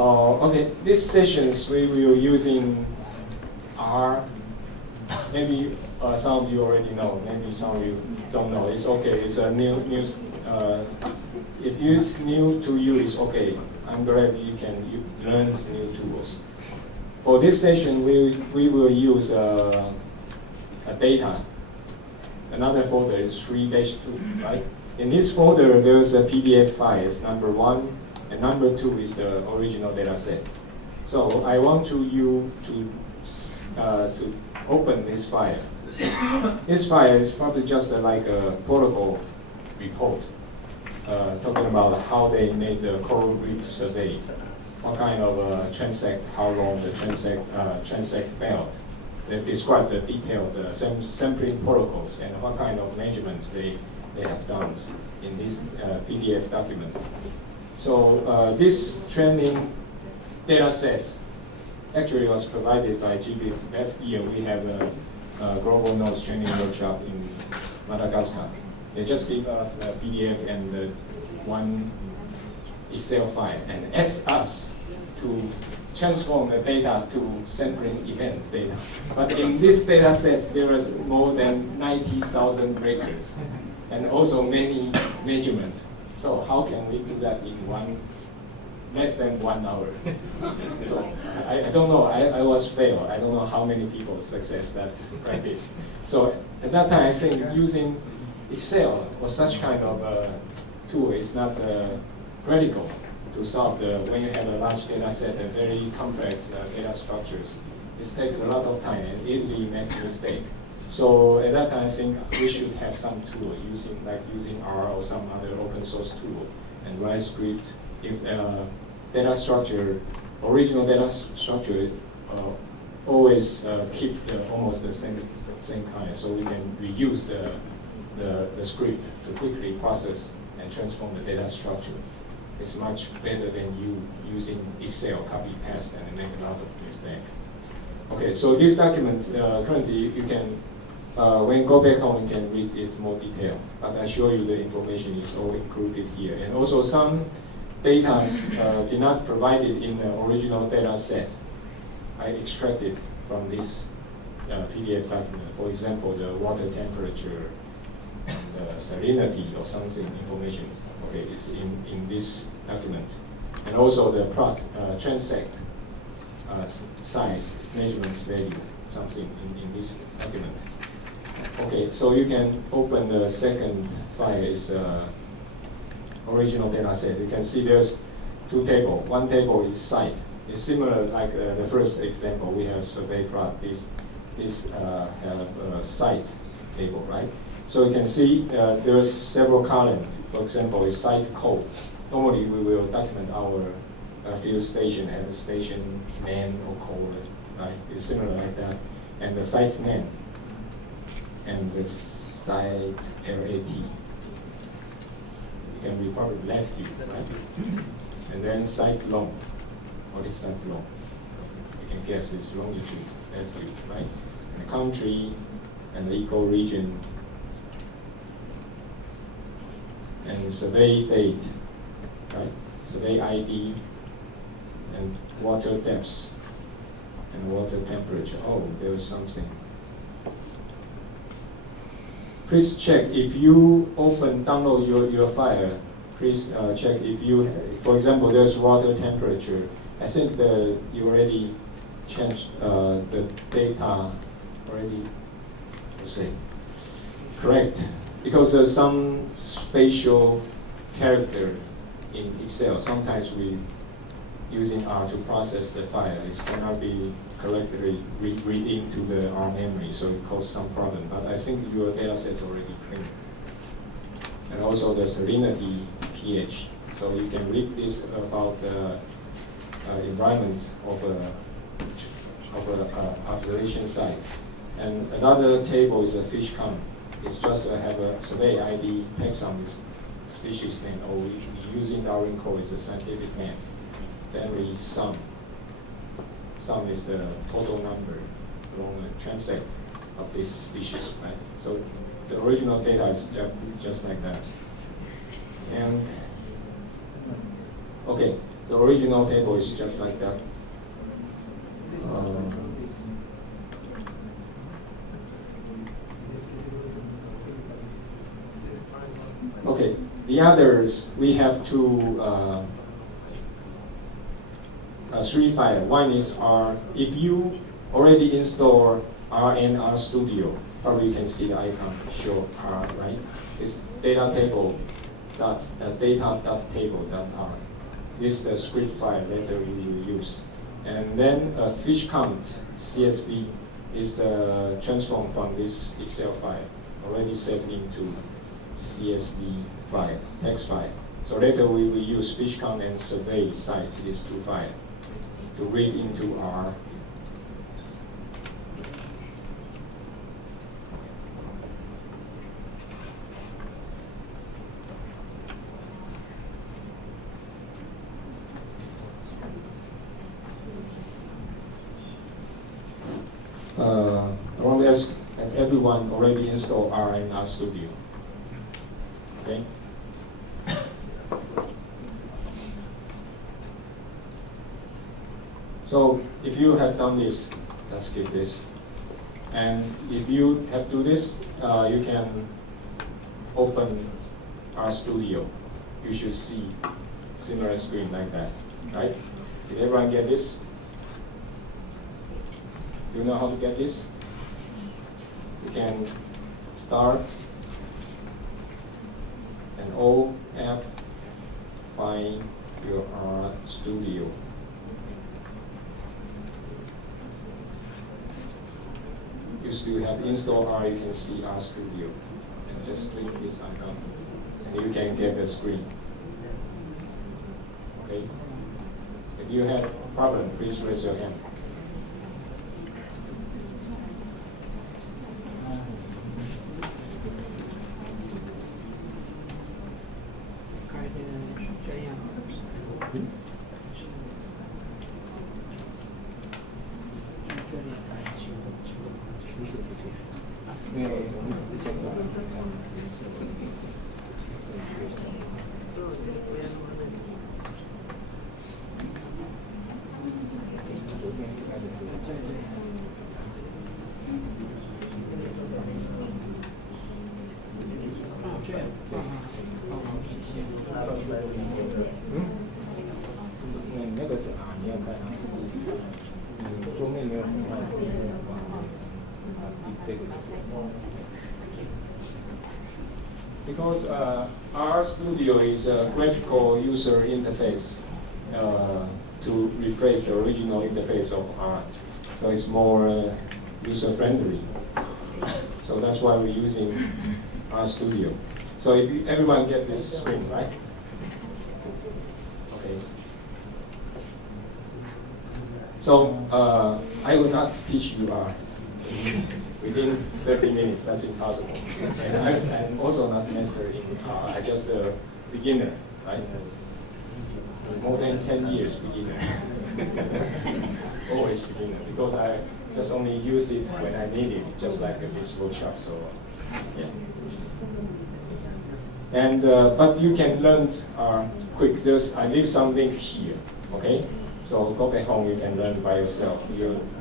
Okay, these sessions we will using R. Maybe some of you already know, maybe some of you don't know. It's okay, it's a new if it's new to you, it's okay. I'm glad you can learn new tools. For this session, we will use a data. Another folder is 3-2, right? In this folder, there's a PDF file, it's number 1, and number 2 is the original data set. So I want you to open this file. This file is probably just like a protocol report talking about how they made the coral reef survey, what kind of transect, how long the transect belt. They describe the detailed sampling protocols and what kind of measurements they have done in this PDF document. So this training data sets actually was provided by GBIF. Last year we have a global nodes training workshop in Madagascar. They just gave us a PDF and one Excel file and asked us to transform the data to sampling event data. But in this data set, there is more than 90,000 records and also many measurements. So how can we do that in less than 1 hour? So I don't know, I was failed. I don't know how many people success that practice. So at that time, I think using Excel or such kind of tool is not critical to solve when you have a large data set and very complex data structures. It takes a lot of time and easily make mistake. So at that time, I think we should have some tool using R or some other open source tool and write script. If data structure, original data structure, always keep almost the same kind, so we can reuse the script to quickly process and transform the data structure. It's much better than you using Excel, copy, paste, and make a lot of mistakes. Okay, so this document, currently you can, when you go back home, you can read it more detail. But I show you the information is all included here. And also some data did not provided in the original data set. I extracted from this PDF document. For example, the water temperature and the salinity or something information. Okay, it's in this document. And also the plot, transect size, measurement value, something in this document. Okay, so you can open the second file, is original data set. You can see there's 2 tables. One table is site. It's similar like the first example. We have survey plot. This have a site table, right? So you can see there's several columns. For example, is site code. Normally we will document our field station as a station name or code, right? It's similar like that. And the site name and the site LAT. It can be probably latitude, right? And then site long. What is site long? You can guess it's longitude, latitude, right? And the country and the ecoregion. And the survey date, right? Survey ID and water depths and water temperature. Oh, there's something. Please check if you download your file. Please check if you, for example, there's water temperature. I think you already changed the data already. Let's say correct. Because there's some spatial character in Excel. Sometimes we using R to process the file. It cannot be correctly read into the R memory, so it causes some problem. But I think your data set is already clean. And also the salinity pH. So you can read this about the environment of an observation site. And another table is a fish count. It's just have a survey ID, taxon species name, or using Darwin code is a scientific name. Then we sum. Sum is the total number along the transect of this species, right? So the original data is just like that. And okay, the original table is just like that. Okay, the others, we have three files. One is R. If you already install R Studio, probably you can see the icon show R, right? It's data table dot table dot R. This is the script file later you will use. And then fish count CSV is the transform from this Excel file already saved into CSV file, text file. So later we will use fish count and survey site, these two files, to read into R. I want to ask if everyone already installed R Studio. Okay. So if you have done this, let's skip this. And if you have to do this, you can open R Studio. You should see similar screen like that, right? Did everyone get this? You know how to get this? You can start an old app, find your R Studio. You still have install R, you can see R Studio. Just click this icon, and you can get the screen. Okay? If you have a problem, please raise your hand. Because R Studio is a graphical user interface to replace the original interface of R. So it's more user-friendly. So that's why we're using R Studio. So if you, everyone get this screen, right? Okay. So I will not teach you R. Within 30 minutes, that's impossible. And I'm also not master in R. I'm just a beginner, right? More than 10 years beginner. Always beginner, because I just only use it when I need it, just like this workshop. So, yeah. And but you can learn quick. I leave something here, okay? So go back home, you can learn by yourself,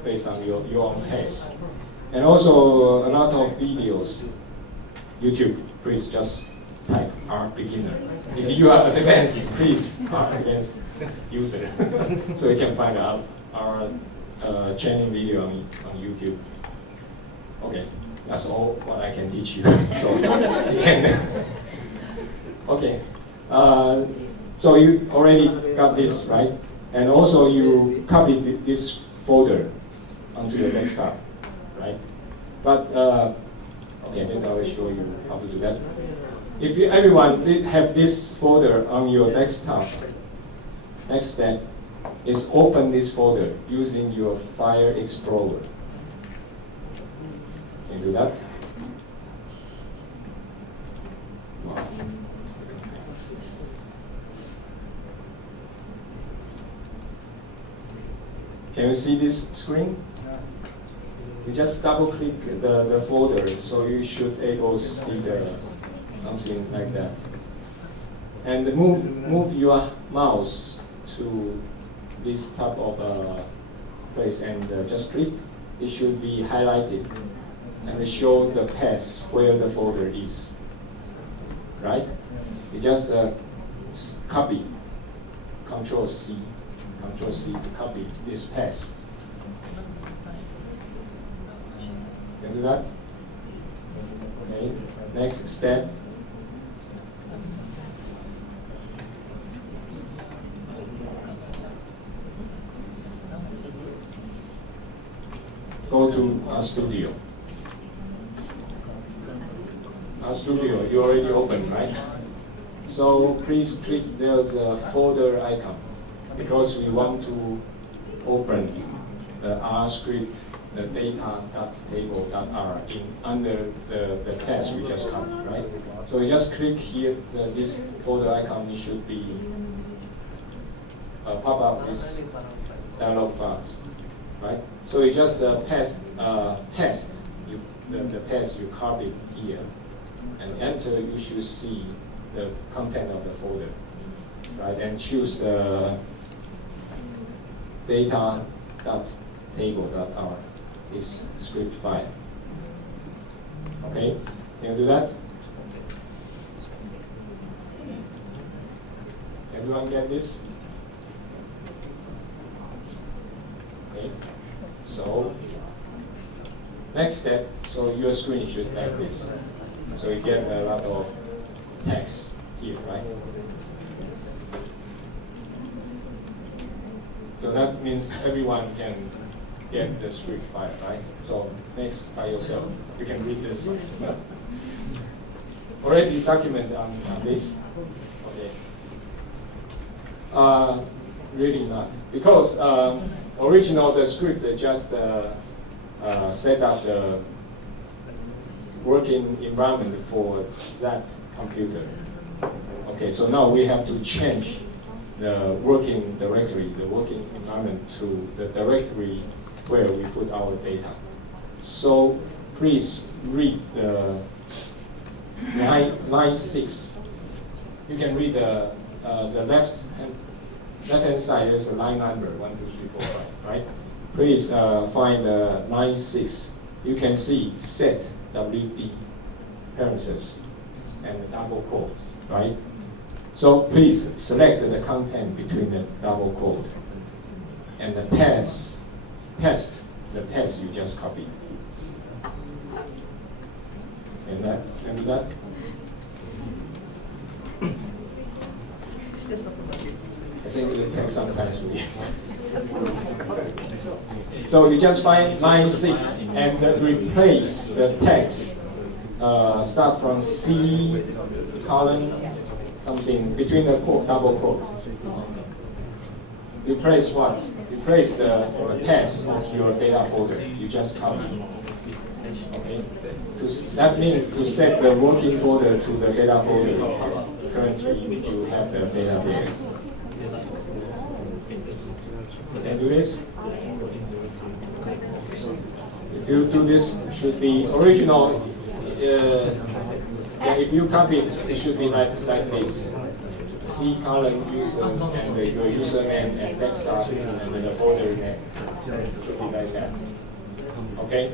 based on your own pace. And also a lot of videos, YouTube, please just type R beginner. If you are advanced, please R advanced user. So you can find out our training video on YouTube. Okay, that's all what I can teach you. So, okay, so you already got this, right? And also you copied this folder onto your desktop. Right? But, okay, then I will show you how to do that. If everyone have this folder on your desktop, next step is open this folder using your File Explorer. Can you do that? Wow. Can you see this screen? You just double click the folder, so you should able to see something like that. And move your mouse to this type of place and just click, it should be highlighted and show the path where the folder is. Right? You just copy, Control C to copy this path. Can you do that? Okay. Next step. Go to RStudio. RStudio, you already opened, right? So please click there's a folder icon because we want to open the R script, the data.table.r under the path we just copied, right? So you just click here, this folder icon, it should be pop up this dialog box, right? So you just paste the path you copied here, and enter. You should see the content of the folder, right? And choose the data.table.r, this script file. Okay, can you do that? Everyone get this? Okay. So next step, so your screen should like this. So you get a lot of text here, right? So that means everyone can get the script file, right? So next by yourself, you can read this. Already documented on this. Okay. Really not, because original the script just set up the working environment for that computer. Okay, so now we have to change the working directory, the working environment to the directory where we put our data. So please read the line 6. You can read the left-hand side. There's a line number 1, 2, 3, 4, 5. Right? Please find line 6. You can see set WD parentheses and the double quote. Right? So please select the content between the double quote and the paste the path you just copied. Can do that? I think it will take some time for you. So you just find line 6 and replace the text. Start from C colon something between the quote, double quote. Replace what? Replace the path of your data folder. You just copy. Okay. That means to set the working folder to the data folder. Currently, you have the data there. Can you do this? If you do this, it should be original. If you copy it, it should be like this. C column users and your username and desktop and the folder name. It should be like that. Okay?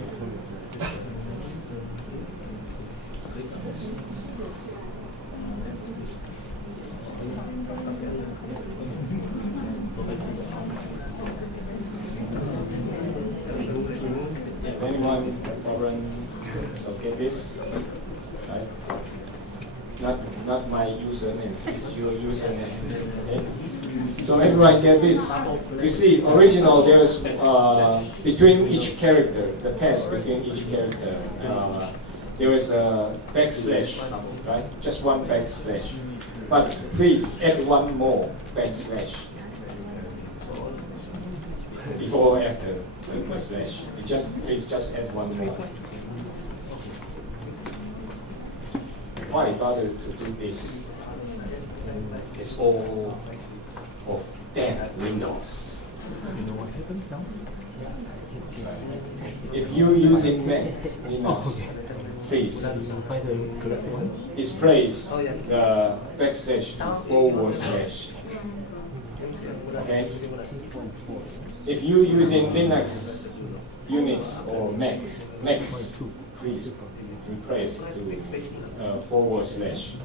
Anyone problem? Okay, this, right? Not my username. It's your username. Okay. So everyone get this. You see, original there's between each character, the path between each character, there is a backslash, right? Just one backslash. But please add one more backslash before or after the slash. Please just add one more. Why bother to do this? It's all of dead Windows. You know what happened now? If you're using Mac, Linux, please displace the backslash to forward slash. Okay. If you're using Linux, Unix, or Mac, please replace to /.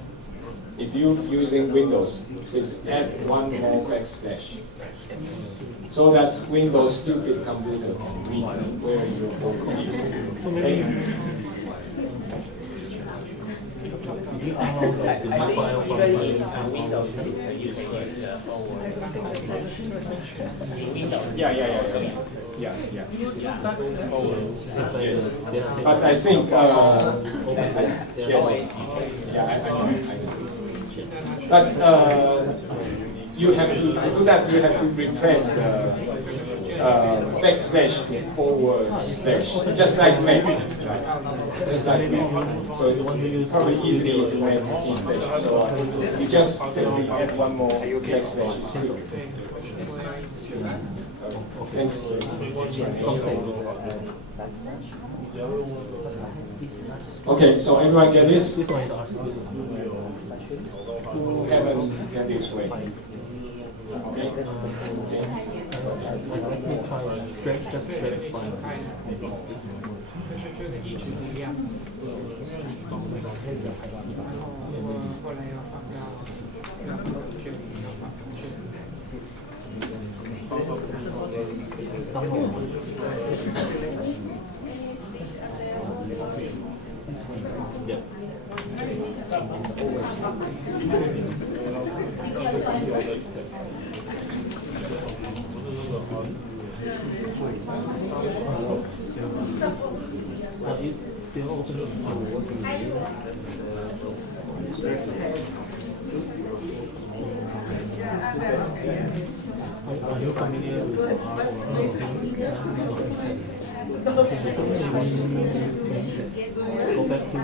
If you're using Windows, please add one more backslash, so that Windows stupid computer can read where your focus is. Okay? I think even in Windows system, you can use forward. In Windows. Yeah. Yes. But I think yes. Yeah, I know. But you have to do that. You have to replace the backslash to /, just like Mac, right? Just like Mac. So it's probably easy to make mistake. So you just simply add one more backslash. It's quick. Thanks for the explanation. Okay, so everyone get this? Who haven't get this way? Okay. Let me try just verify. Yeah. Are you still open to working? Are you familiar with go back to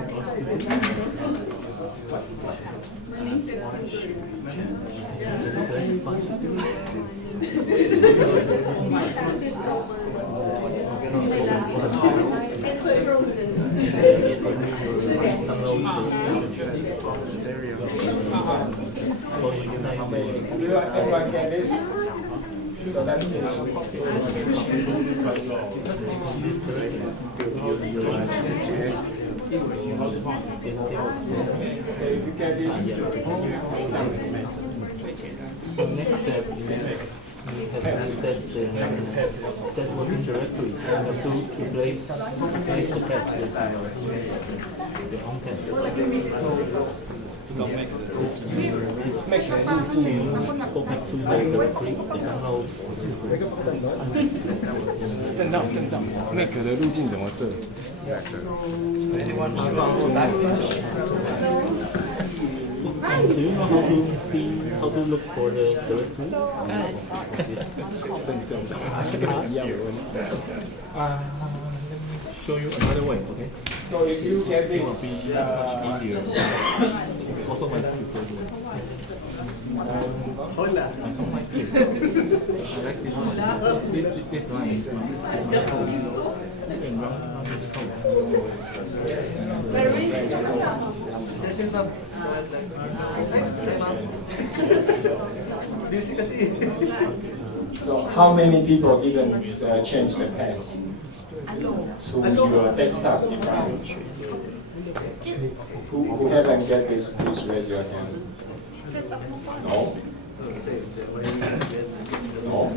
Everyone get this? So that's good. If you get this, next step is you have to set working directory. You have to replace the path with the home path. Make the routine go back to the directory.震荡，Mac 的路径怎么设？ Do you know how to look for the directory? 正一样的问题。Show you another way, okay? so if you get this, Easier. It's also my preferred way. I don't like this. I like this one. This one is nice. so how many people didn't change the path to your desktop environment? Who haven't get this, please raise your hand. No? No?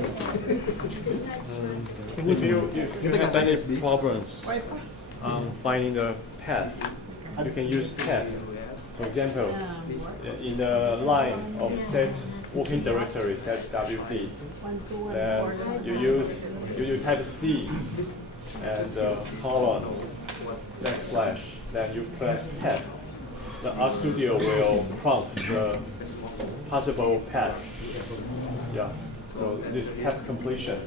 If you have any problems finding the path, you can use tab. For example, in the line of set working directory, set WD, then you type C and colon /, then you press tab. The RStudio will prompt the possible path. Yeah. So this tab completion.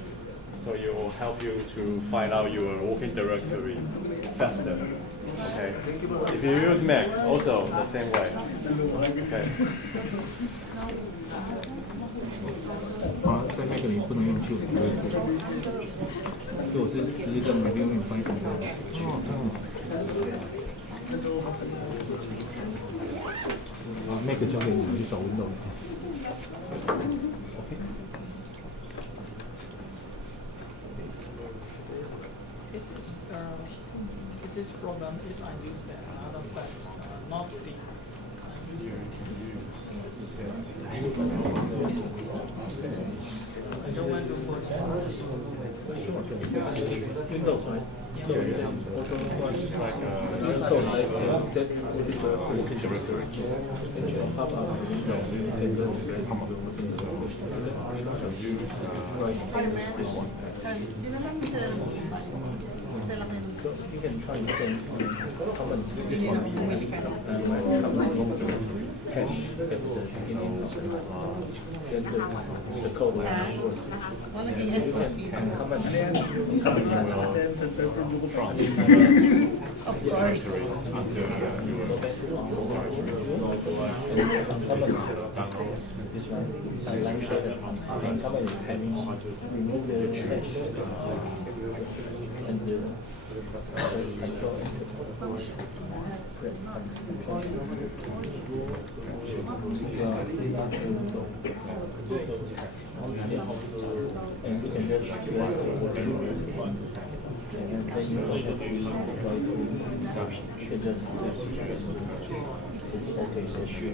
So it will help you to find out your working directory faster. Okay. If you use Mac, also the same way. Okay. 好了，在那个里不能用 choose 这个字，所以我是直接在每边用翻译成这样。哦，这样。Mac 交给你，去找 Windows。OK。This problem if I use the other flags, not C. I don't want to put Windows, right? Here you have it's like so like that working directory. Pop up. No, this come up. This one. So you can try and send comment this one hash at the beginning then the code will you can comment Of course. This one, I like that. And comment remove the hash and the control. And you can just and then you don't have to you can just okay, so sure.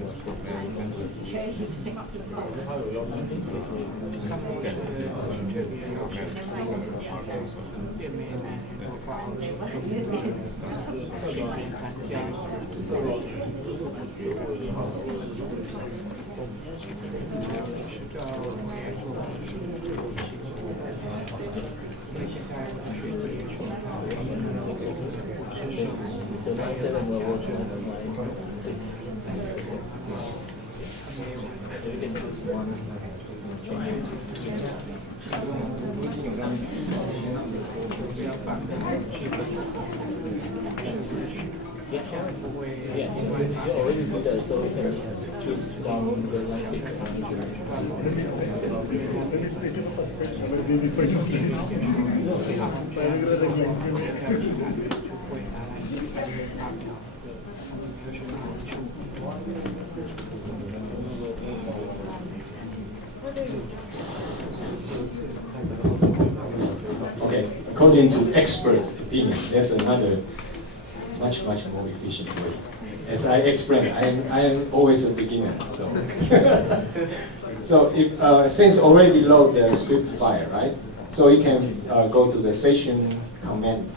So now 7 we're working on the line 6. So you can choose one. Yeah, you already did that, so you can choose one the line 6. Okay, according to expert opinion, there's another much more efficient way. As I explained, I am always a beginner, so. So if since already load the script file, right? So you can go to the session command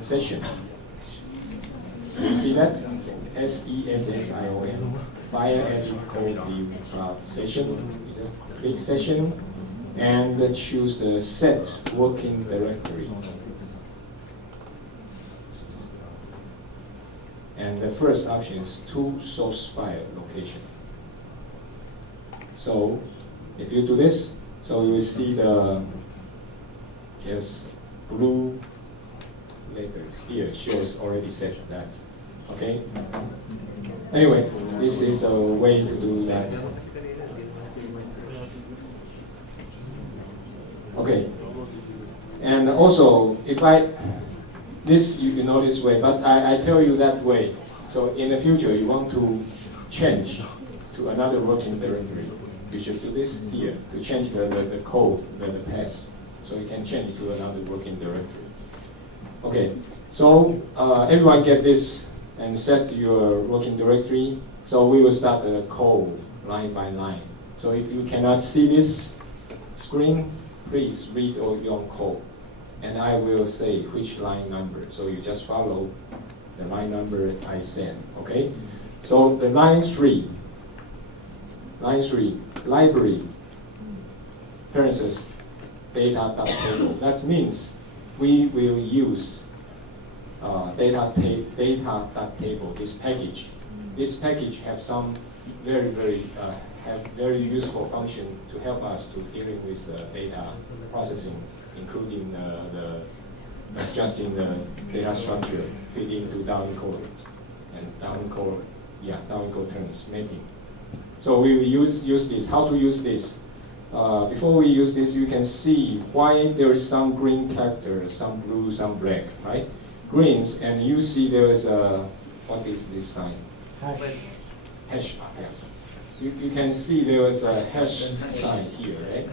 session. You see that? SESSION. File as code view session. You just click session and choose the set working directory. And the first option is to source file location. So if you do this, so you will see the blue letters here shows already set that. Okay? Anyway, this is a way to do that. Okay. And also, if you know this way, but I tell you that way. So in the future, you want to change to another working directory. You should do this here to change the code, the path. So you can change to another working directory. Okay, so everyone get this and set your working directory. So we will start the code line by line. So if you cannot see this screen, please read your own code. And I will say which line number. So you just follow the line number I said, okay? So the line 3, library, parentheses, data.table. That means we will use data.table, this package. This package have some very useful function to help us to dealing with data processing, including adjusting the data structure, fit into downcode and downcode terms mapping. So we will use this. How to use this? Before we use this, you can see why there is some green character, some blue, some black, right? Greens, and you see there is what is this sign? Hash. Yeah. You can see there is a hash sign here, right?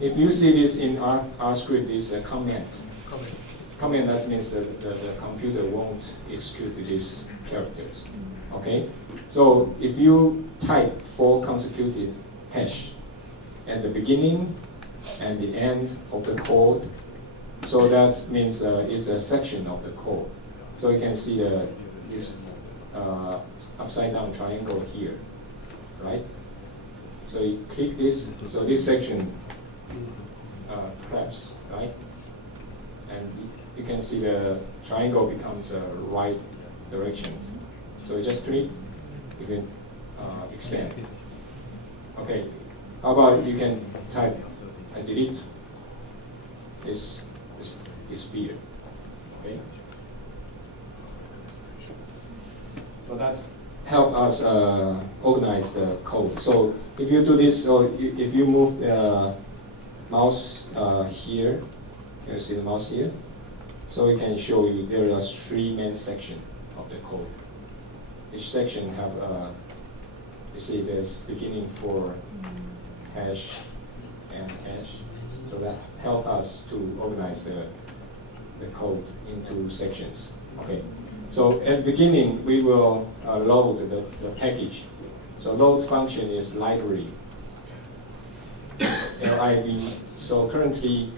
If you see this in our script, it's a comment. comment, that means that the computer won't execute these characters. Okay? So if you type 4 consecutive hash at the beginning and the end of the code, so that means it's a section of the code. So you can see this upside down triangle here, right? So you click this, so this section collapses, right? And you can see the triangle becomes a right direction. So you just click, you can expand. Okay, how about you can type and delete this field, okay? So that's help us organize the code. So if you do this, or if you move the mouse here, you see the mouse here? So it can show you there are 3 main sections of the code. Each section have, you see there's beginning for hash and hash. So that help us to organize the code into sections. Okay. So at the beginning, we will load the package. So load function is library, LIB. So currently,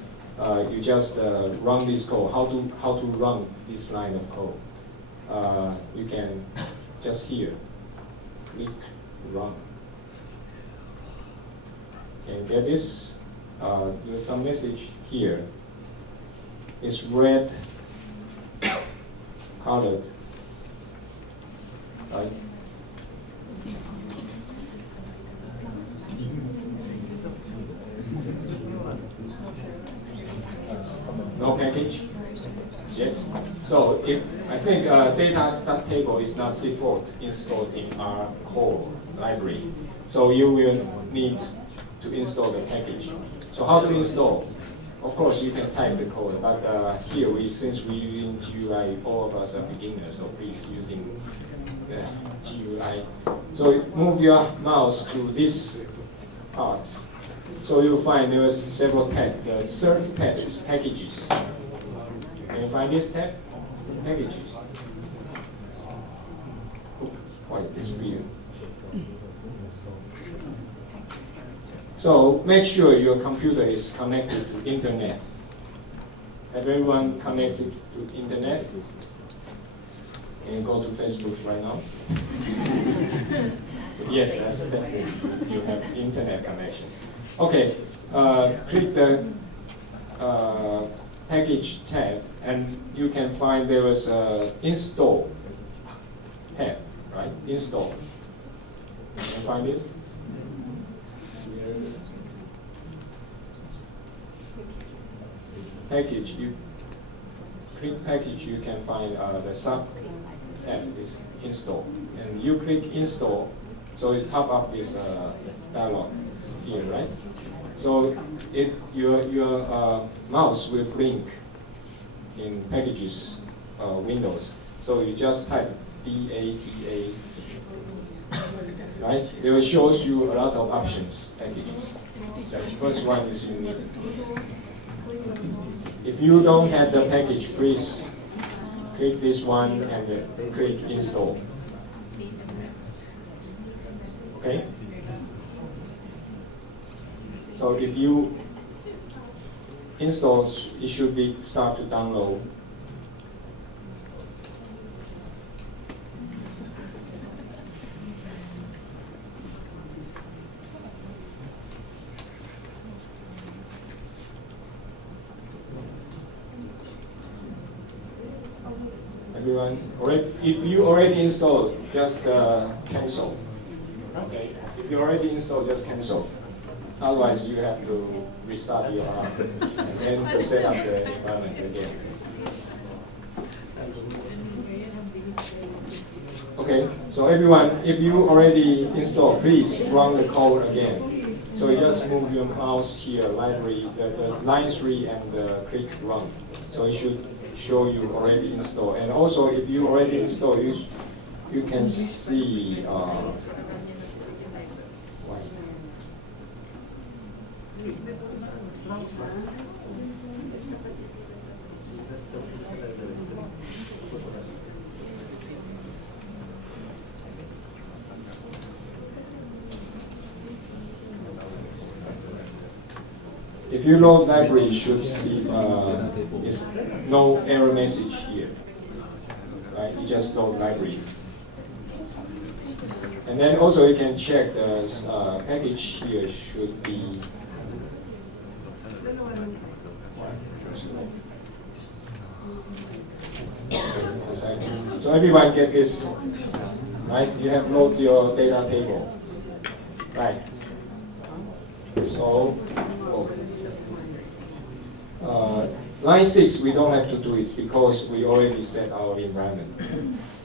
you just run this code. How to run this line of code? You can just here click run. Can you get this? There's some message here. It's red colored, right? No package? Yes. So if I think data.table is not default installed in our core library, so you will need to install the package. So how to install? Of course, you can type the code, but here since we're using GUI, all of us are beginners, so please using GUI. So move your mouse to this part. So you'll find there is several tabs. The third tab is packages. Can you find this tab? Packages. Quite disappeared. So make sure your computer is connected to internet. Everyone connected to internet? Can you go to Facebook right now? Yes, that's definitely. You have internet connection. Okay, click the package tab, and you can find there is a install tab, right? Install. Can you find this? Package, you click package, you can find the sub tab is install, and you click install, so it pop up this dialog here, right? So your mouse will blink in packages windows. So you just type DATA, right? It will shows you a lot of options, packages. The first one is unique. If you don't have the package, please click this one and click install. Okay? So if you install, it should be start to download. Everyone, if you already installed, just cancel. Okay. If you already installed, just cancel. Otherwise, you have to restart your app and then to set up the environment again. Okay, so everyone, if you already installed, please run the code again. So you just move your mouse here, library, the line 3, and click run. So it should show you already installed. And also, if you already installed, you can see. if you load library, you should see it's no error message here. Right? You just load library. And then also you can check the package here should be so everyone get this, right? You have load your data table, right? So line 6 we don't have to do it because we already set our environment,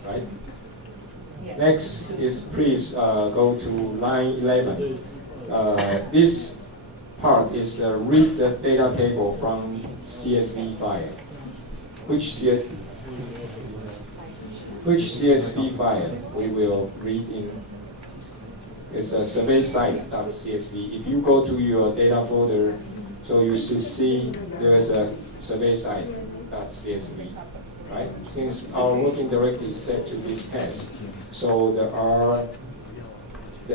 right? Next is please go to line 11. This part is read the data table from CSV file. Which CSV file we will read in? It's a survey site.csv. If you go to your data folder, so you should see there's a survey site.csv, right? Since our working directory is set to this path, so the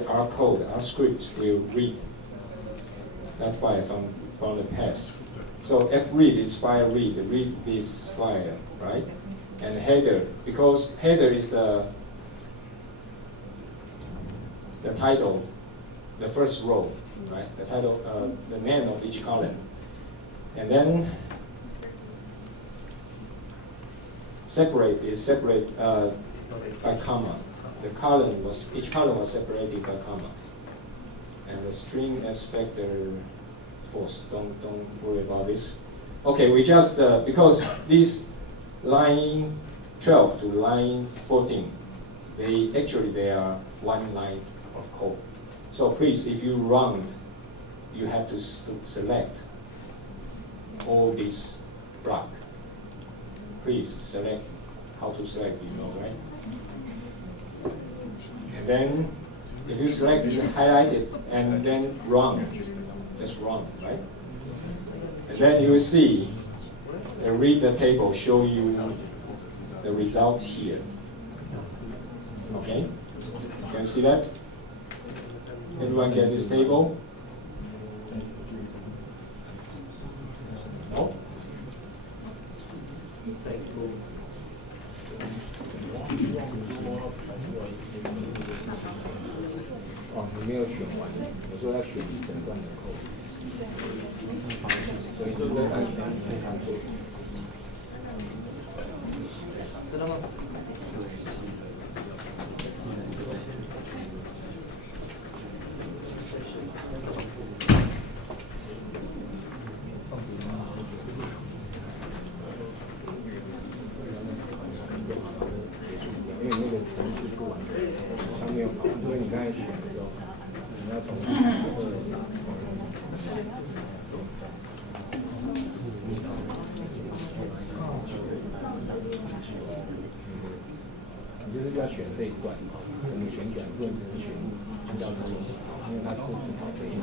R code, our script will read that file from the path. So fread is file read this file, right? And header, because header is the title, the first row, right? The title, the name of each column. And then separate is separate by comma. Each column was separated by comma. And the string aspect false. Don't worry about this. Okay, we just because this line 12 to line 14, they are one line of code. So please, if you run, you have to select all this block. Please select how to select, you know, right? And then if you select, you highlight it and then run. Just run, right? And then you will see the read the table show you the result here. Okay? Can you see that? Everyone get this table? No? 哦，你没有选完，我说要选一整段的扣，所以就跟按平常做。知道吗？因为那个程式不完整，它没有跑，所以你刚才选的时候，你要从你就是要选这一段，你选转论跟选比较多，因为它测试跑这一段，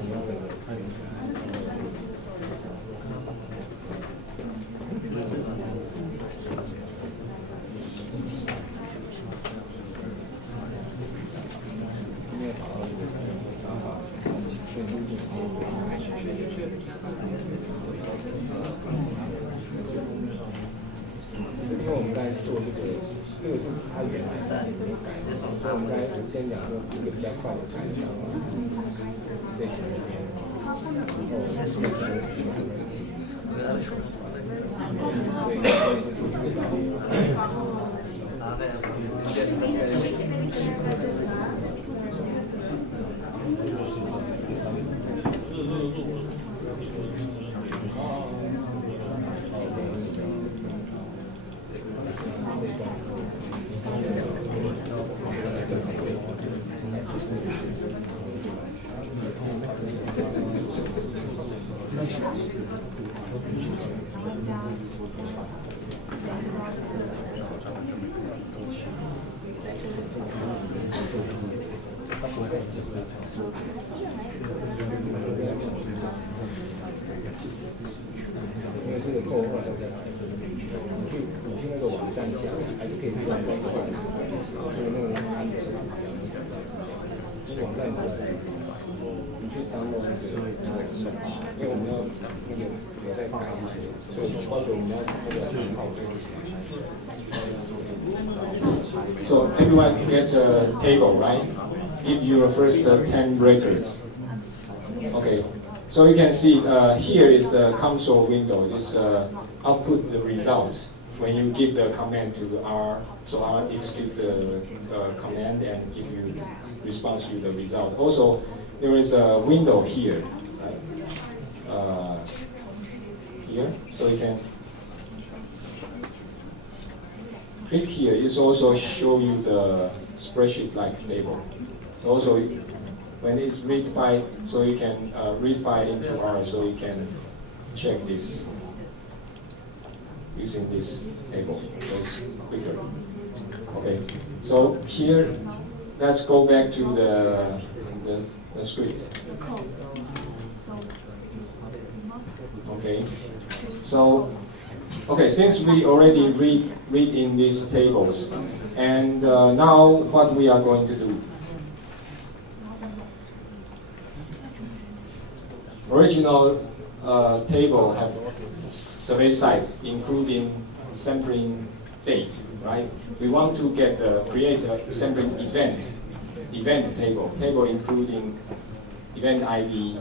你要整个看。因为我们刚才做这个是它原来是没改的，所以我们刚才先讲说这个比较快的开箱，这些里面，然后因为这个扣后来再来，你去那个网站下还是可以自然再快，所以那个网站网站你去 So everyone get the table, right? Give your first 10 records. Okay. So you can see here is the console window. Just output the result when you give the command to R. So R execute the command and give you response to the result. Also, there is a window here, right? Here, so you can click here. It also show you the spreadsheet-like table. Also, when it's read file, so you can read file into R, so you can check this using this table. It's quicker. Okay. So here, let's go back to the script. Okay. So, okay, since we already read in these tables, and now what we are going to do? Original table have survey site, including sampling date, right? We want to create a sampling event table including event ID,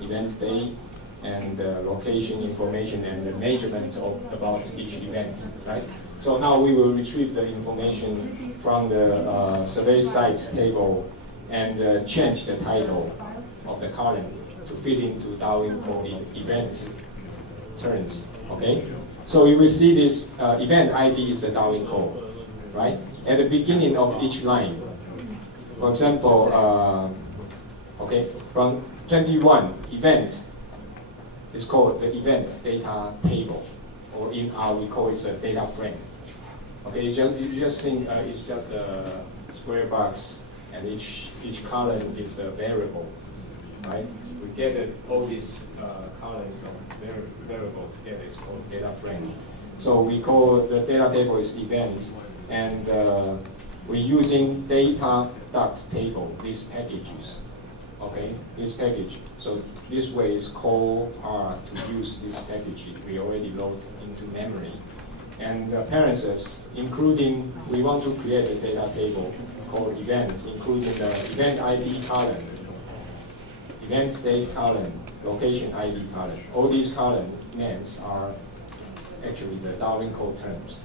event date, and location information and the measurement about each event, right? So now we will retrieve the information from the survey site table and change the title of the column to fit into Darwin code event terms, okay? So you will see this event ID is a Darwin code, right? At the beginning of each line, for example, okay, from 21 event is called the event data table, or in R we call it a data frame. Okay, you just think it's just a square box, and each column is a variable, right? We get all these columns of variable together. It's called data frame. So we call the data table is event, and we're using data.table, these packages. Okay, this package. So this way is call R to use this package. We already load into memory. And parentheses, including, we want to create a data table called event, including the event ID column, event date column, location ID column. All these column names are actually the Darwin code terms.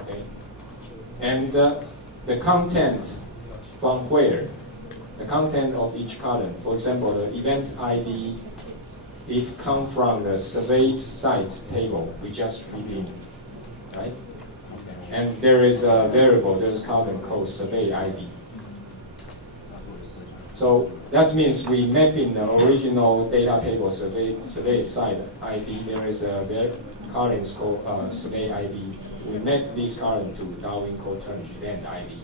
Okay, and the content from where? The content of each column. For example, the event ID, it comes from the survey site table we just read in, right? And there is a variable, there's column called survey ID. So that means we map in the original data table survey site ID. There is a column called survey ID. We map this column to Darwin code term event ID.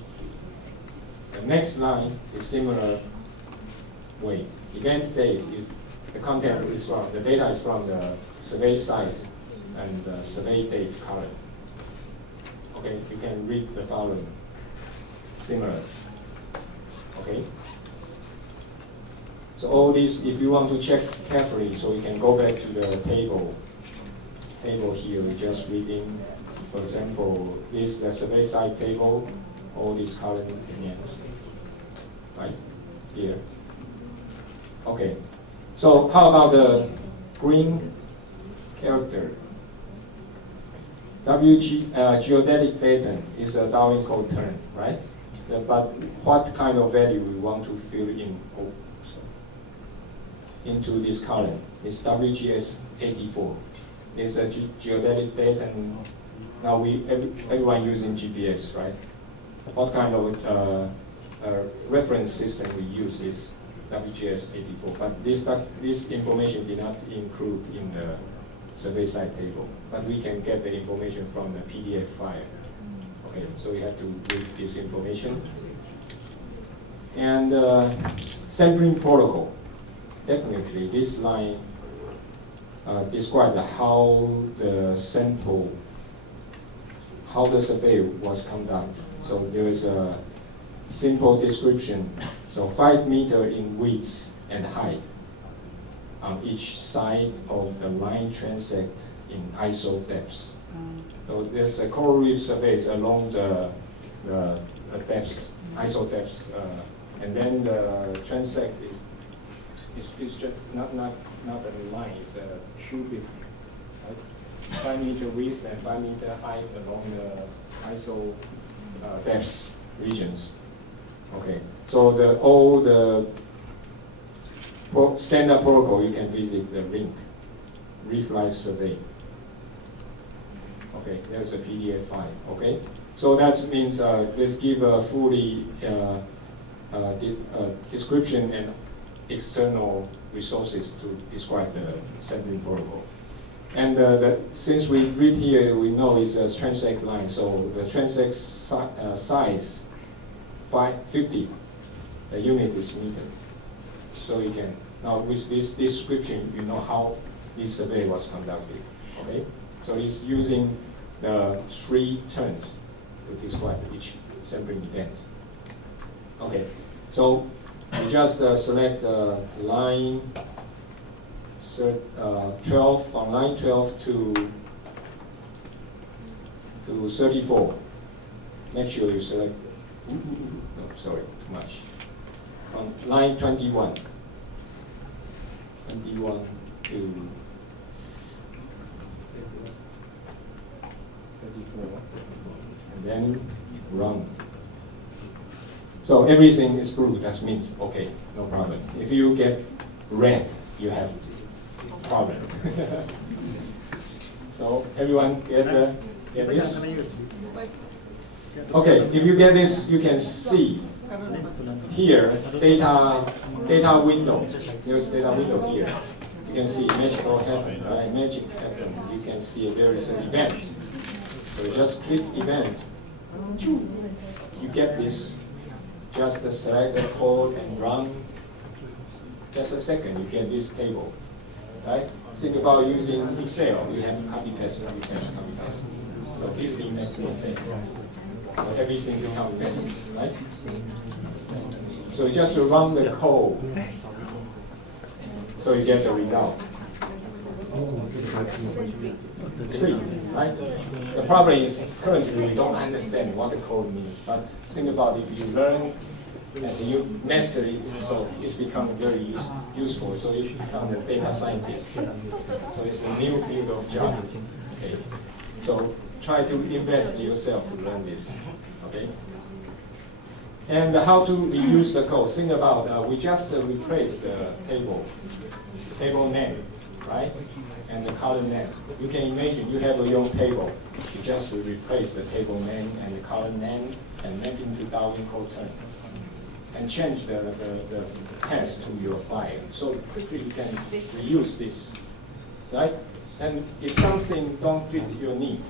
The next line is similar way. Event date is the content is from the data is from the survey site and the survey date column. Okay, you can read the following. Similar. Okay. So all these, if you want to check carefully, so you can go back to the table. Table here, we just reading. For example, this the survey site table. All these column names, right here. Okay, so how about the green character? Geodetic data is a Darwin code term, right? But what kind of value we want to fill in into this column? It's WGS84. It's a geodetic data. Now everyone using GPS, right? What kind of reference system we use is WGS84. But this information did not include in the survey site table. But we can get the information from the PDF file. Okay, so we have to read this information. And sampling protocol. Definitely, this line describes how the survey was conducted. So there is a simple description. So 5 meters in width and height on each side of the line transect in iso depths. So there's a coral reef surveys along the depths, iso depths, and then the transect is just not a line, it's a cubic, right? 5 meter width and 5 meter height along the iso depths regions. Okay, so all the standard protocol, you can visit the link, Reef Life Survey. Okay, there's a PDF file. Okay, so that means let's give a fully description and external resources to describe the sampling protocol. And since we read here, we know it's a transect line, so the transect size 50, the unit is meter. So you can, now with this description, you know how this survey was conducted, okay? So it's using the 3 terms to describe each sampling event. Okay, so you just select the line 12, from line 12 to 34. Make sure you select, no, sorry, too much. From line 21 to 34, and then run. So everything is blue, that means, okay, no problem. If you get red, you have problem. So everyone get this? Okay, if you get this, you can see here, data window. There's data window here. You can see magical happen, right? Magic happen. You can see there is an event. So you just click event. You get this. Just select the code and run. Just a second, you get this table, right? Think about using Excel. You have copy paste, copy paste, copy paste. So easily make mistakes. So everything becomes messy, right? So you just run the code. So you get the result. Three, right? The problem is currently we don't understand what the code means, but think about if you learn and you master it, so it's become very useful. So you become a data scientist. So it's a new field of job. Okay. So try to invest yourself to learn this. Okay. And how to reuse the code? Think about we just replaced the table name, right? And the column name. You can imagine you have your own table. You just replace the table name and the column name and make into Darwin code term. And change the path to your file. So quickly you can reuse this, right? And if something don't fit your need,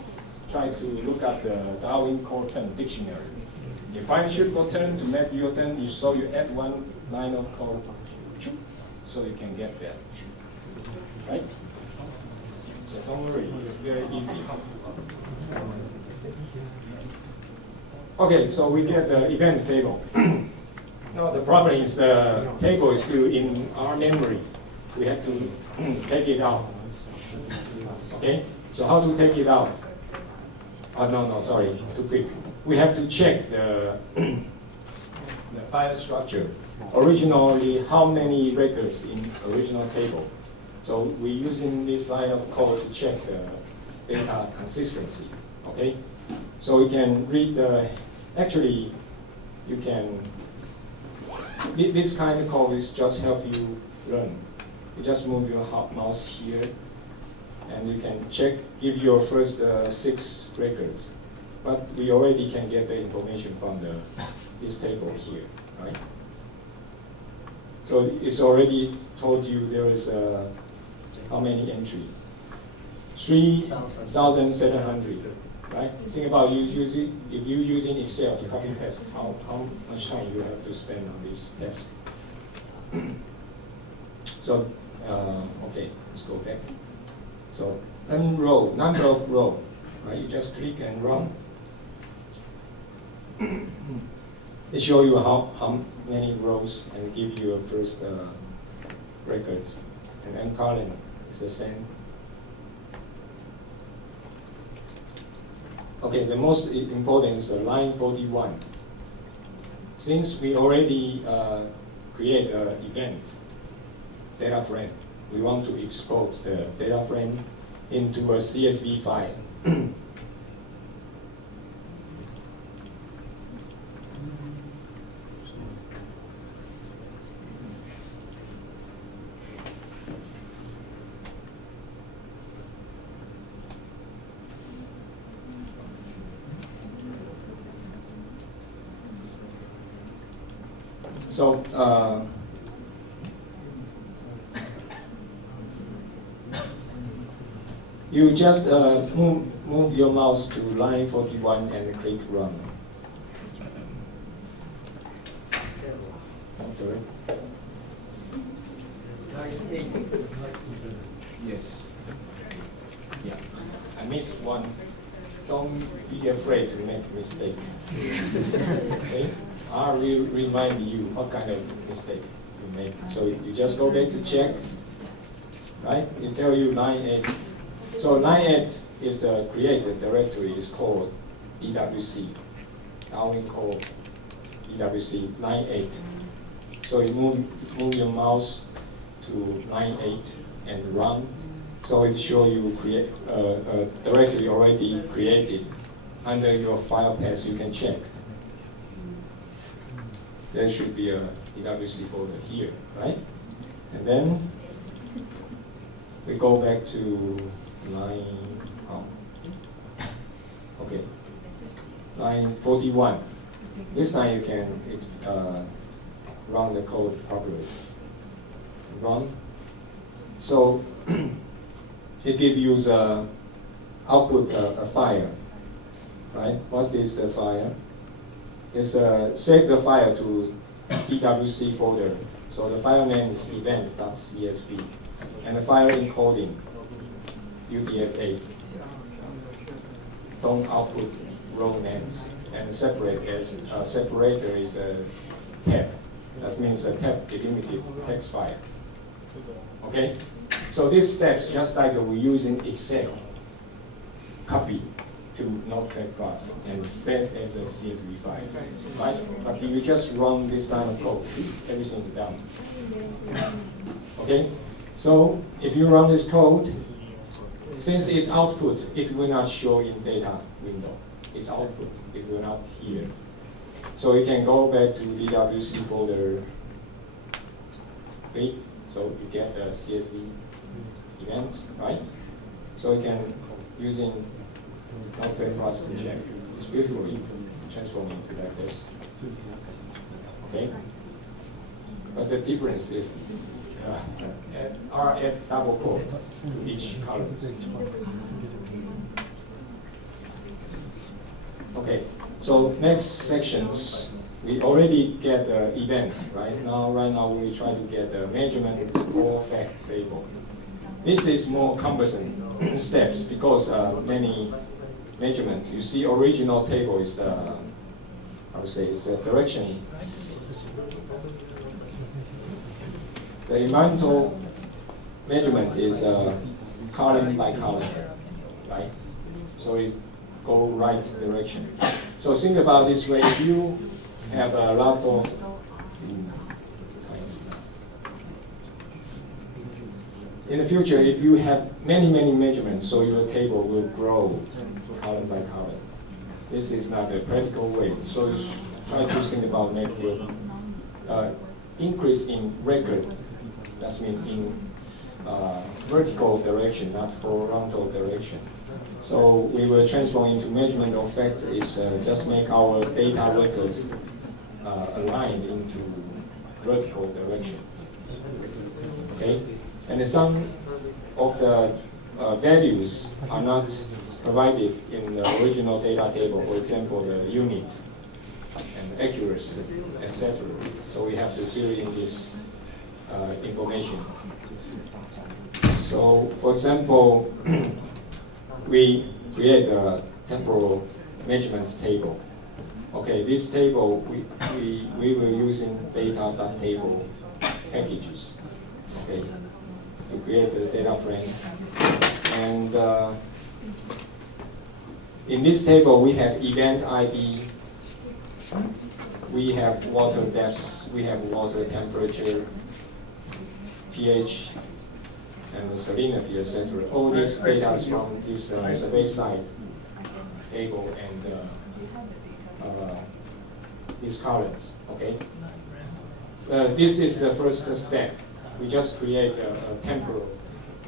try to look up the Darwin code term dictionary. You find suitable term to make your term, so you add one line of code, so you can get there, right? So don't worry, it's very easy. Okay, so we get the event table. Now the problem is the table is still in our memory. We have to take it out. Okay, so how to take it out? No, sorry, too quick. We have to check the file structure. Originally, how many records in original table? So we're using this line of code to check the data consistency. Okay, so we can read the. Actually, you can. This kind of code is just help you learn. You just move your mouse here, and you can check, give your first 6 records. But we already can get the information from this table here, right? So it's already told you there is how many entry? 3,700, right? Think about if you're using Excel to copy paste, how much time you have to spend on this task. So, okay, let's go back. So, unrow, number of row, right? You just click and run. It shows you how many rows and give you a first records. And then column is the same. Okay, the most important is line 41. Since we already create an event data frame, we want to export the data frame into a CSV file. So you just move your mouse to line 41 and click run. Okay. Yes. Yeah. I missed one. Don't be afraid to make a mistake. Okay? I'll remind you what kind of mistake you make. So you just go back to check, right? It tell you line 8. So line 8 is the created directory is called EWC. Now we call EWC line 8. So you move your mouse to line 8 and run. So it shows you create directory already created under your file path. You can check. There should be a EWC folder here, right? And then we go back to line, okay, line 41. This time you can run the code properly. Run. So it gives you the output a file, right? What is the file? It's save the file to EWC folder. So the file name is event.csv. And the file encoding, UTF-8. Don't output row names. And separate as separator is a tab. That means a tab delimited text file. Okay? So these steps, just like we're using Excel, copy to Notepad+ and save as a CSV file, right? But if you just run this line of code, everything's done. Okay? So if you run this code, since it's output, it will not show in data window. It's output, it will not here. So you can go back to DWC folder, click, so you get a CSV event, right? So you can using Notepad+ to check. It's beautifully transformed into like this. Okay? But the difference is RF double quote to each column. Okay, so next sections, we already get the event, right? Right now we try to get the measurement or fact table. This is more cumbersome steps because many measurements. You see, original table is the, I would say, it's a direction. The environmental measurement is column by column, right? So it go right direction. So think about this way. If you have a lot of in the future, if you have many measurements, so your table will grow column by column. This is not a practical way. So you try to think about making increase in record. That means in vertical direction, not horizontal direction. So we will transform into measurement of fact is just make our data records aligned into vertical direction. Okay, and some of the values are not provided in the original data table. For example, the unit and accuracy, etc. So we have to fill in this information. So, for example, we create a temporal measurements table. Okay, this table we will using data.table packages Okay, to create the data frame. And in this table, we have event ID, we have water depths, we have water temperature, pH, and the salinity, etc. All this data is from this survey site table and these columns. Okay. This is the first step. We just create a temporal.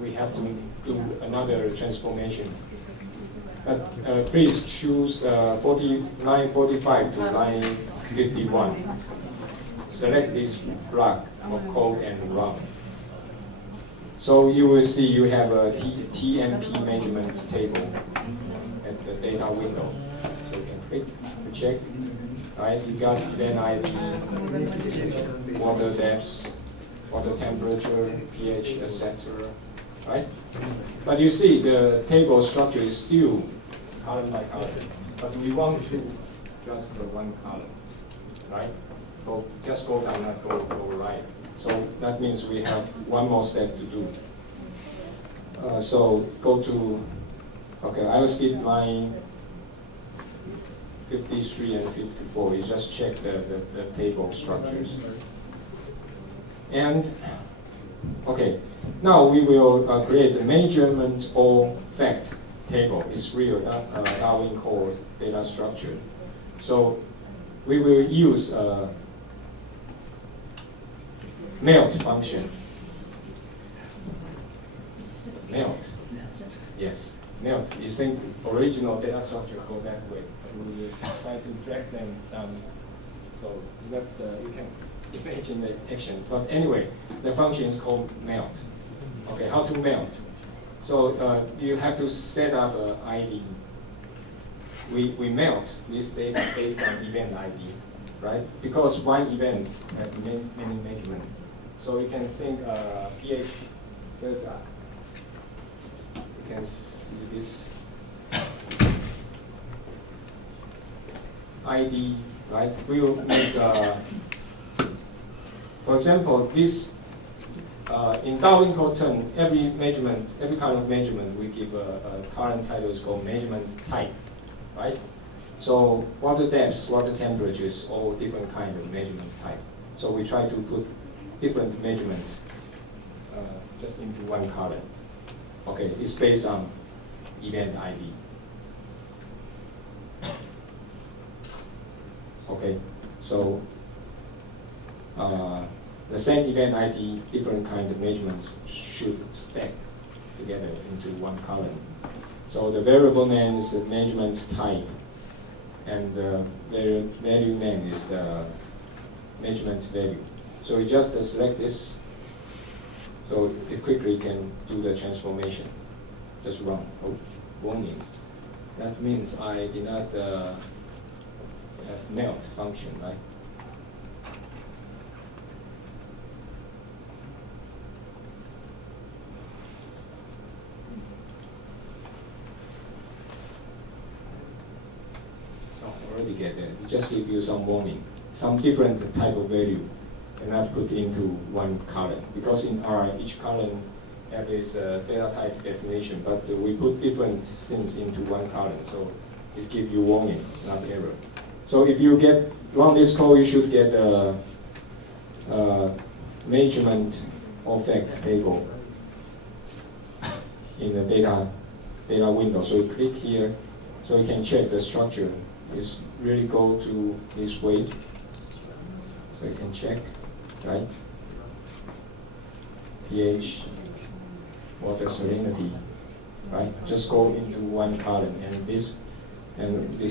We have to do another transformation. But please choose line 45 to line 51. Select this block of code and run. So you will see you have a TMP measurement table at the data window. So you can click to check. Right, you got event ID, water depths, water temperature, pH, etc. Right? But you see the table structure is still column by column. But we want to just the one column. Right? So just go down, not go right. So that means we have one more step to do. So go to, okay, I will skip line 53 and 54. You just check the table structures. And, okay, now we will create a measurement or fact table. It's real Darwin core data structure. So we will use a melt function. Melt. Yes, melt. You think original data structure go that way. We will try to drag them down. So that's the, you can imagine the action. But anyway, the function is called melt. Okay, how to melt? So you have to set up an ID. We melt this data based on event ID, right? Because one event has many measurements. So you can think pH, there's a, you can see this ID, right? We'll make, for example, this, in Darwin code term, every measurement, every kind of measurement, we give a current title is called measurement type, right? So water depths, water temperatures, all different kind of measurement type. So we try to put different measurements just into one column. Okay, it's based on event ID. Okay, so the same event ID, different kind of measurements should stack together into one column. So the variable name is the measurement type, and the value name is the measurement value. So you just select this, so it quickly can do the transformation. Just run. Oh, warning. That means I did not have melt function, right? Oh, already get it. Just give you some warning. Some different type of value cannot put into one column, because in R, each column has its data type definition, but we put different things into one column, so it gives you warning, not error. So if you run this code, you should get a measurement effect table in the data window. So you click here, so you can check the structure. It's really go to this way, so you can check, right? pH, water salinity, right? Just go into one column, and this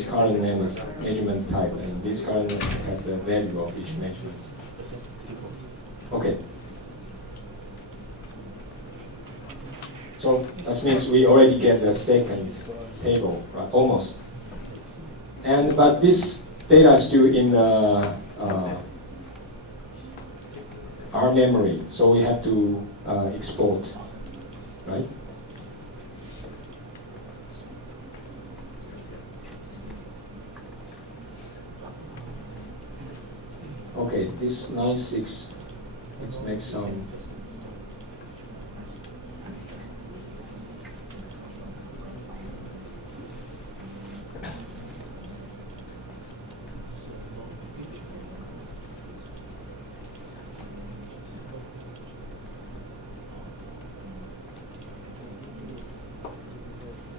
column name is measurement type, and this column has the value of each measurement. Okay. So that means we already get the second table, right? Almost. But this data is still in the our memory, so we have to export, right? Okay, this 96, let's make some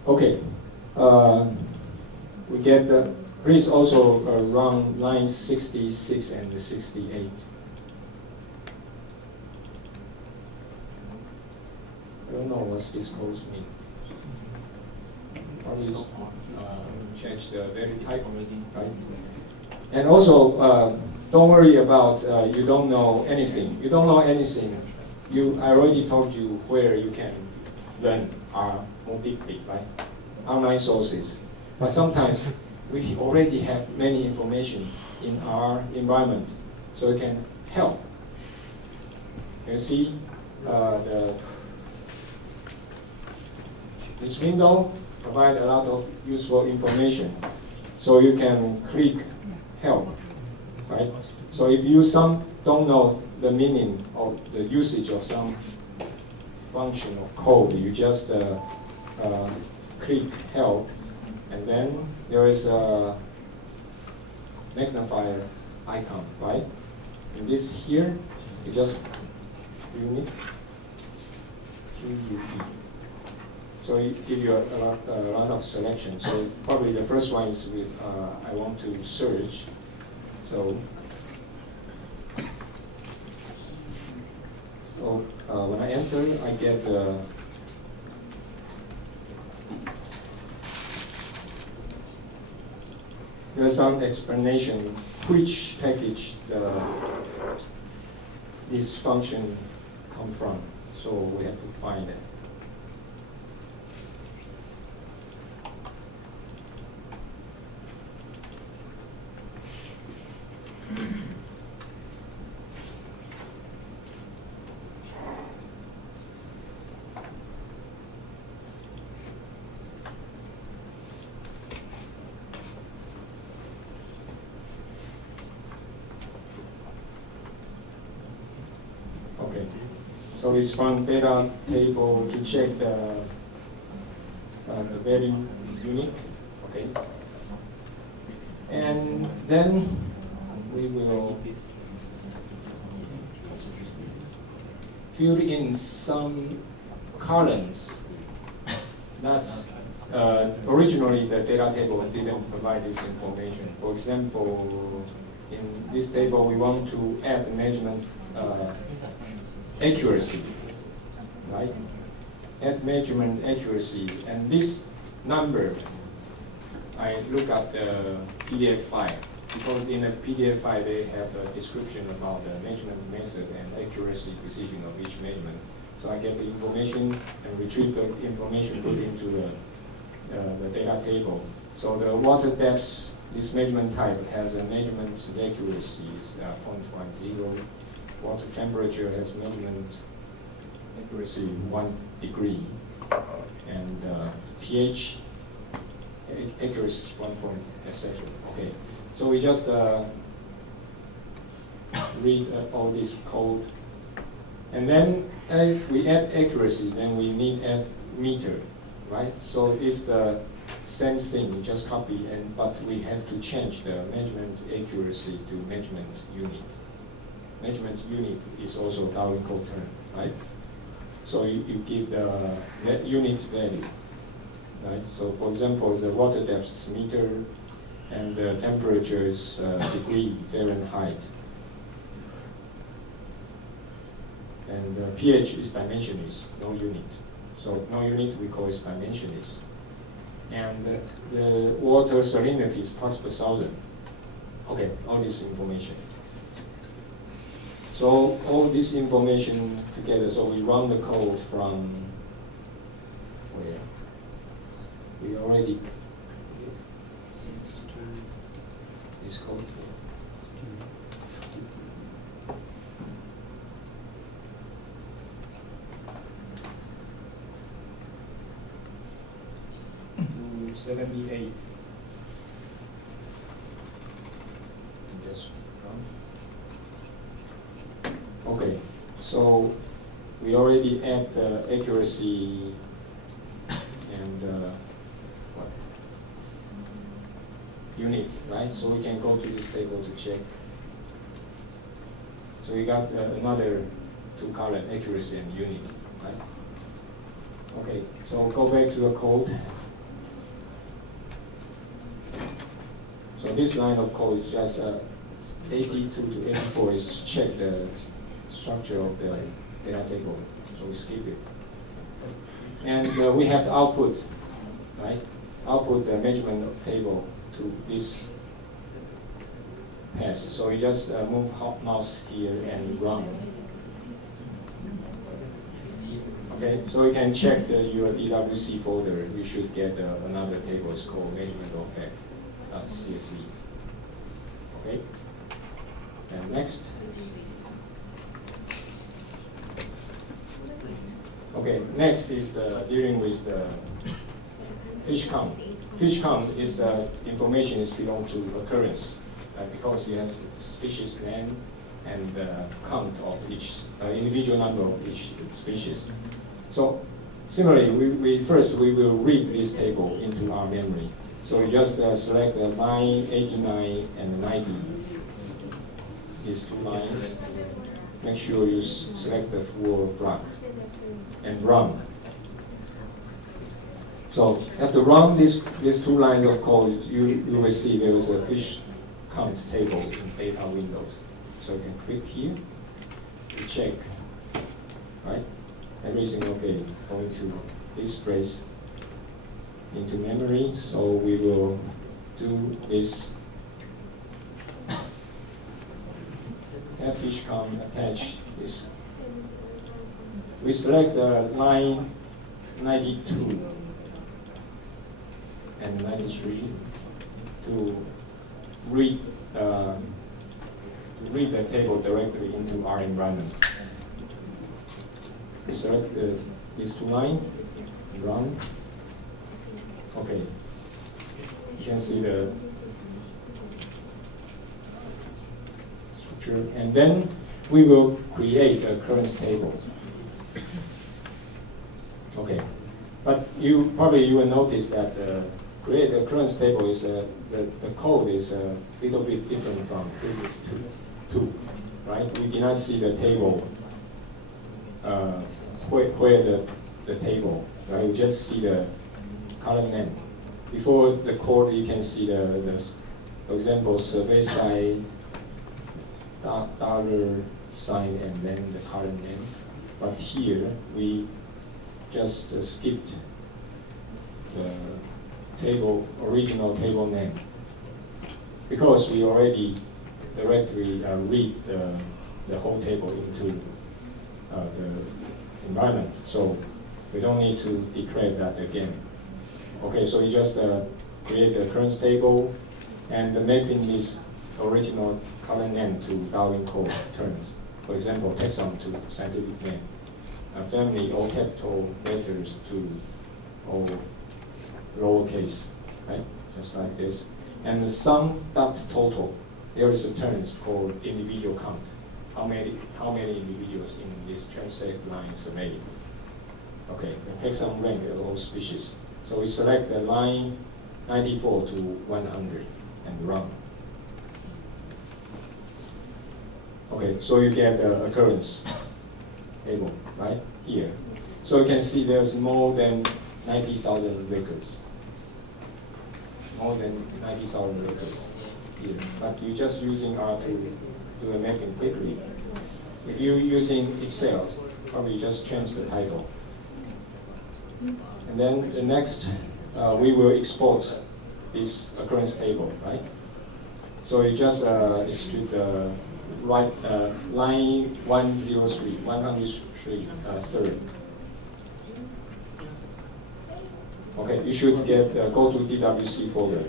Okay. We get the, please also run lines 66 and 68. I don't know what this code mean. Probably change the value type, right? And also, don't worry about you don't know anything. You don't know anything. I already told you where you can learn R more deeply, right? Online sources. But sometimes we already have many information in our environment, so it can help. You see, this window provides a lot of useful information, so you can click help, right? So if you don't know the meaning of the usage of some function of code, you just click help, and then there is a magnifier icon, right? And this here, you just unit QUP. So it gives you a lot of selection. So probably the first one is with, I want to search. So when I enter, I get there's some explanation which package this function come from. So we have to find it. Okay, so it's from data table to check the value unique. Okay, and then we will fill in some columns that originally the data table didn't provide this information. For example, in this table we want to add measurement accuracy, right? Add measurement accuracy, and this number, I look at the PDF file, because in the PDF file they have a description about the measurement method and accuracy precision of each measurement. So I get the information and retrieve the information put into the data table. So the water depth, this measurement type has a measurement accuracy is 0.10. Water temperature has measurement accuracy 1 degree, and pH accuracy 1 point, etc. Okay, so we just read all this code, and then if we add accuracy, then we need add meter, right? So it's the same thing, we just copy, but we have to change the measurement accuracy to measurement unit. Measurement unit is also Darwin code term, right? So you give the unit value, right? So for example, the water depth is meter, and the temperature is degree Fahrenheit, and the pH is dimensionless, no unit. So no unit we call it dimensionless, and the water salinity is parts per thousand. Okay, all this information. So all this information together, so we run the code from where? We already this code. To 78. Just run. Okay, so we already add the accuracy and what? Unit, right? So we can go to this table to check. So we got another 2 column, accuracy and unit, right? Okay, so go back to the code. So this line of code is just 82 to 84 is to check the structure of the data table. So we skip it. And we have the output, right? Output the measurement table to this pass. So we just move mouse here and run. Okay, so you can check your DWC folder. You should get another table. It's called measurement effect.csv. Okay, and next. Okay, next is dealing with the fish count. Fish count is information is belong to occurrence because it has species name and count of each individual number of each species. So similarly, we will read this table into our memory. So we just select 9, 89, and 90. These two lines. Make sure you select the full block and run. So after run these two lines of code, you will see there is a fish count table in data windows. So you can click here to check, right? Everything okay. Going to this place into memory. So we will do this. Have fish count attach this. We select line 92 and 93 to read the table directly into our environment. We select these two lines, run. Okay, you can see the structure, and then we will create a occurrence table. Okay, but you will notice that create the occurrence table is the code is a little bit different from previous two, right? We did not see the table where the table, right? We just see the column name. Before the code, you can see for example, survey site, dollar sign, and then the column name. But here we just skipped the original table name because we already directly read the whole table into the environment, so we don't need to declare that again. Okay, so we just create the occurrence table and mapping this original column name to Darwin code terms. For example, taxon to scientific name, family all capital letters to all lowercase, right? Just like this. And the sum dot total, there is a term called individual count. How many individuals in this translate line survey? Okay, the taxon rank of all species. So we select the line 94 to 100 and run. Okay, so you get the occurrence table right here. So you can see there's more than 90,000 records. More than 90,000 records here. But you're just using R to do a mapping quickly. If you're using Excel, probably just change the title. And then the next, we will export this occurrence table, right? So you just extrude the line 103, third. Okay, you should get go to DWC folder.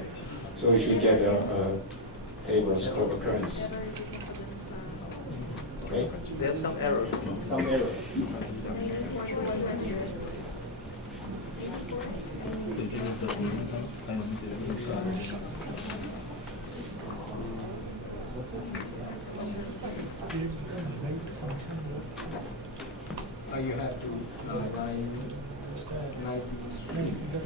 So you should get a table called occurrence. Okay. There are some errors. Some error. You have to line 93. From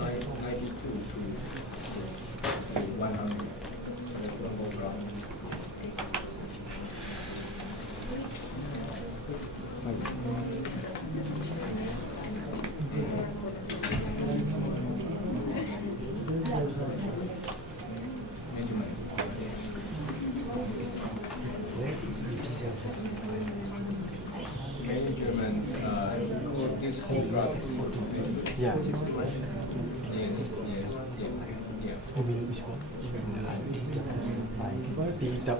line 92 to 100. different this whole graph. Yeah. Yes. You mean which one? DWC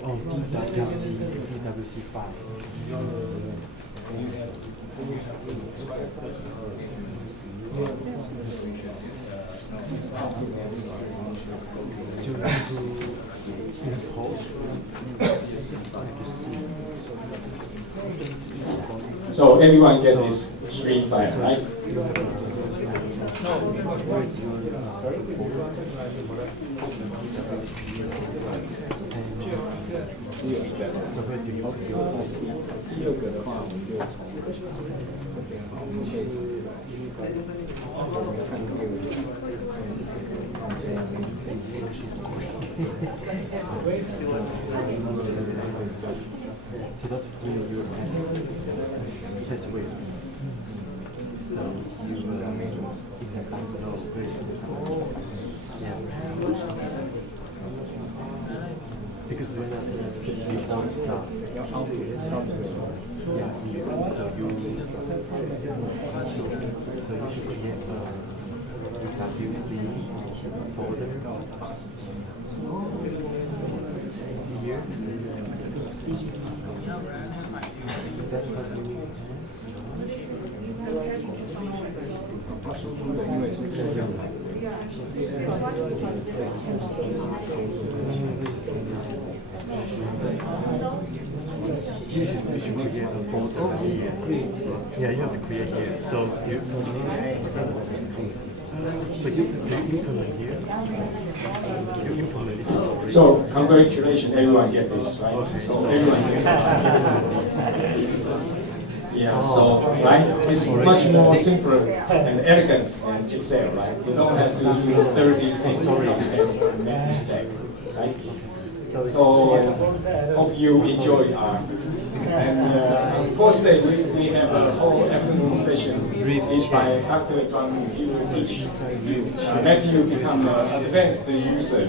file. So everyone get this three file, right? So that's your best way. So you in the functional version. Yeah. Because when before the start. Yeah, so you should create a WC folder here. That's what you You should create a folder here. Yeah, you have to create here. So you but you implement here. You implement it already. So congratulations, everyone get this, right? So everyone gets it. Yeah, so, right, it's much more simple and elegant in Excel, right? You don't have to do 30 things and make mistake, right? So, hope you enjoy our. And fourth day, we have a whole afternoon session each by Dr. Tuan. He will teach you, make you become an advanced user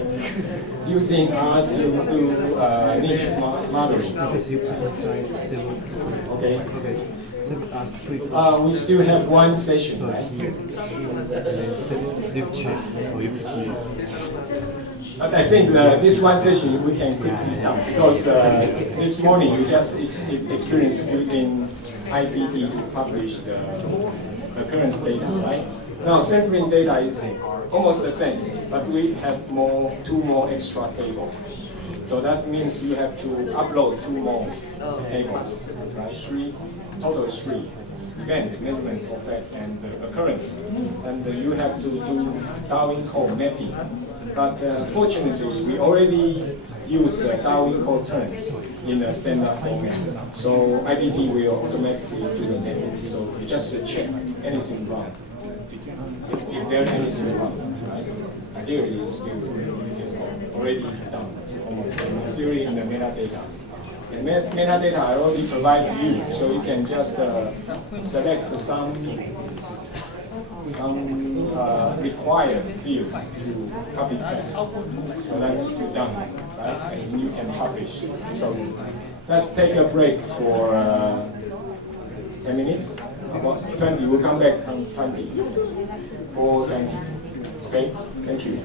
using R to do niche modeling. Okay. We still have one session, right? But I think this one session we can quickly done because this morning you just experienced using IPD to publish the current data, right? Now sampling data is almost the same, but we have two more extra tables. So that means you have to upload 2 more tables, right? Total is 3. Event, measurement, effect, and occurrence. And you have to do Darwin code mapping. But fortunately, we already use Darwin code term in a standard format. So IDD will automatically do the mapping. So we just check anything wrong. If there's anything wrong, right? Here it is already done, almost theory in the metadata. And metadata I already provide you, so you can just select some required field to copy paste. So that's done, right? And you can publish. So let's take a break for 10 minutes. About 20. We'll come back on 20. 4:20. Okay. Thank you.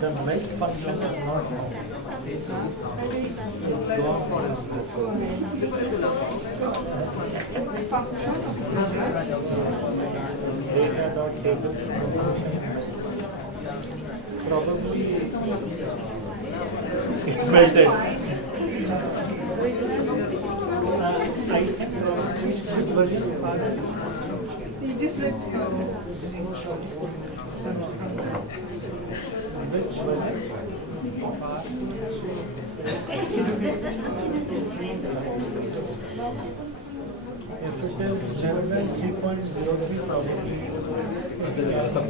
The main function is not wrong. It's gone for Probably it melted. Which version? See, this looks Which version? If it is German 3.03, probably there are some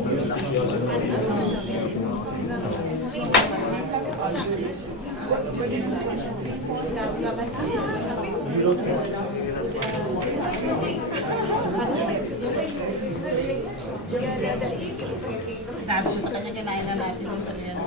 Sabi ko sa kanya, kinain na natin yung Korean.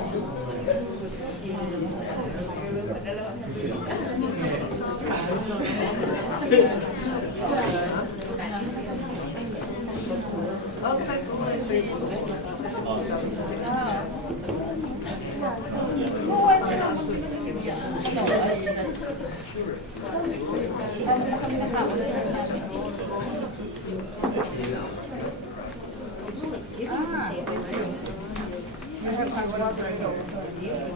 I have hot water. Yeah, I have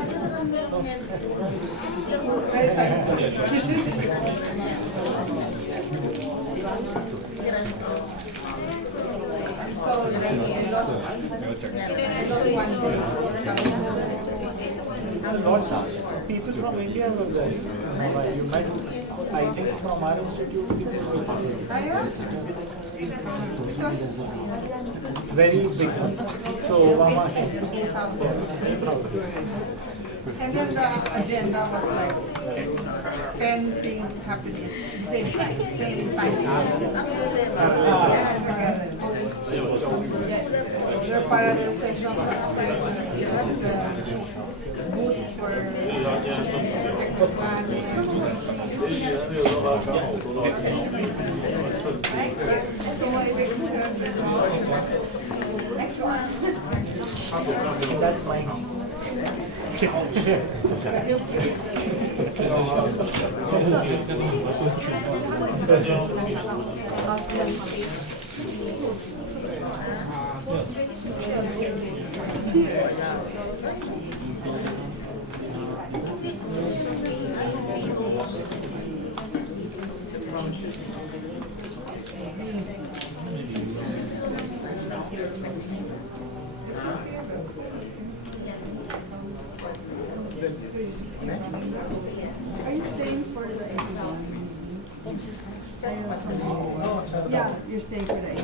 another one here. Very So, I lost one day. lots of people from India were there. You met, I think, from our institute. Because Very big. So Obama very proud. and then the agenda was like 10 things happening at the same time. There are parallel sessions sometimes. The booths for That's my Are you staying for the 8 Yeah, you're staying for the 8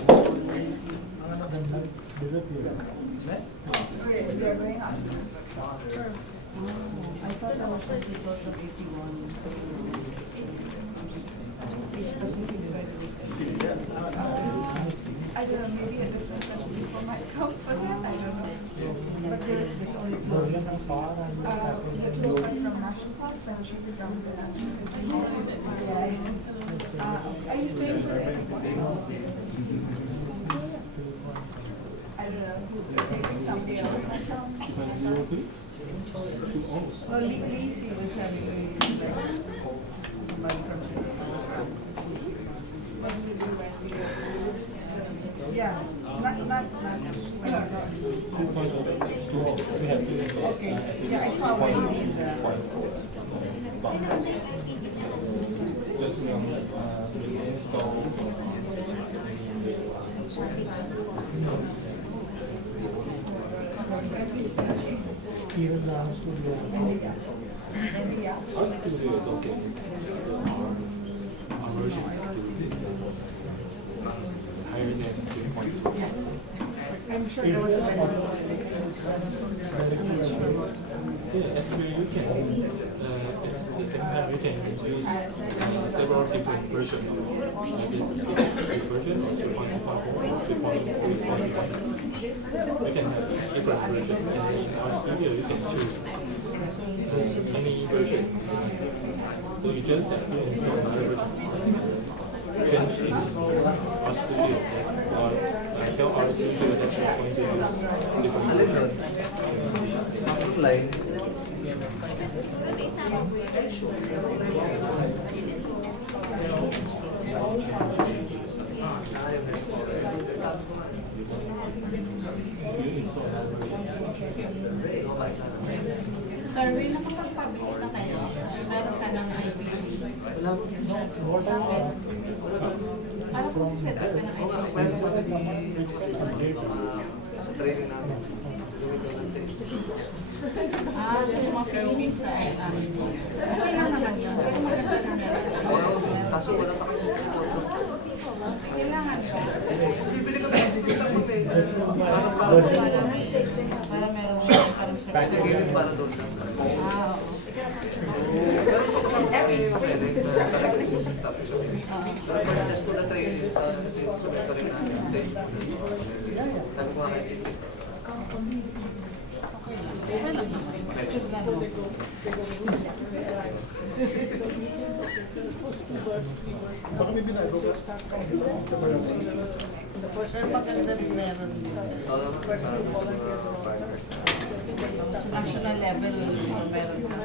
You're going up. I thought that was for people from 81. I don't know, maybe a different session people might come for that, I don't know. But there's only two. The two of us from National Parks and she's from the are you staying for it? I don't know, taking something else. Well, Lacey was having like somebody from yeah, not. Okay, yeah, I saw when you in the. Just install. even the studio. Our studio is okay. Our version is higher than 3.2. I'm sure there was a better. Yeah, actually you can, at the same time you can use several different versions. Like this version or 2.54 or 2.3. You can have different versions, and in our studio you can choose any version. So you just have to install another version. Since in our studio, or I tell our studio that we're going to use different versions. Darwin, nakapag-publish na kayo? Meron ka ng IBD? Wala mo. Ano kung set up ka ng IBD? Pwede sabi ni sa training namin. Gamitin lang sa Yung mga Philippines sa okay lang naman yun. Pero maganda na meron. Kaso wala pa kayo. Kailangan ka. Bibili ka sa Para meron parang sa dedicated para doon. Meron pa kasama kami yung feeling na correcting tapos just for the training sa instrument pa rin namin. Sabi ko nga kayo. Baka may binago ka. Pero maganda rin meron. National level meron ka.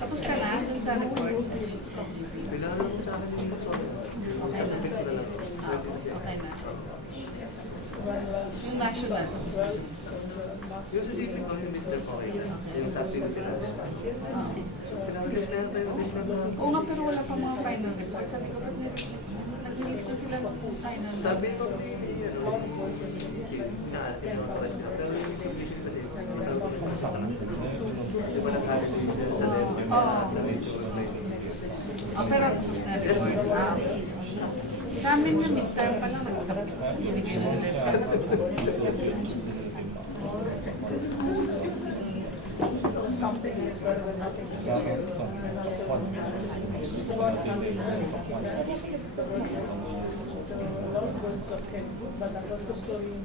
Tapos ka na? Dun sa report? Okay na. Okay na. Yung national. Yung sa GBIF ko, yung midterm pa kayo. Yung sa activity na. Oo nga, pero wala pa mga final report. Sabi ko, ba't nag-release na sila ng final report? Sabi ko ni pero yung GBIF kasi di ba nag-ask sa level na pero sa amin yung midterm pa lang binigay mo Something is better than nothing. But that was the story in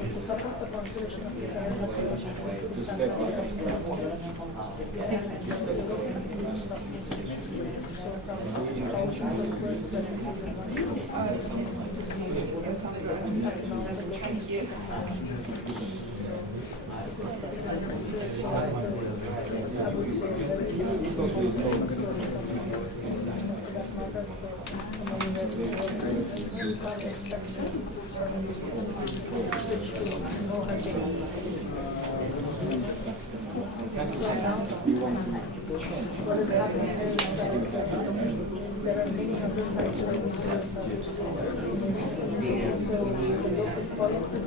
to support the conservation of the what is happening here is that there are many other sites where we have such so the local politics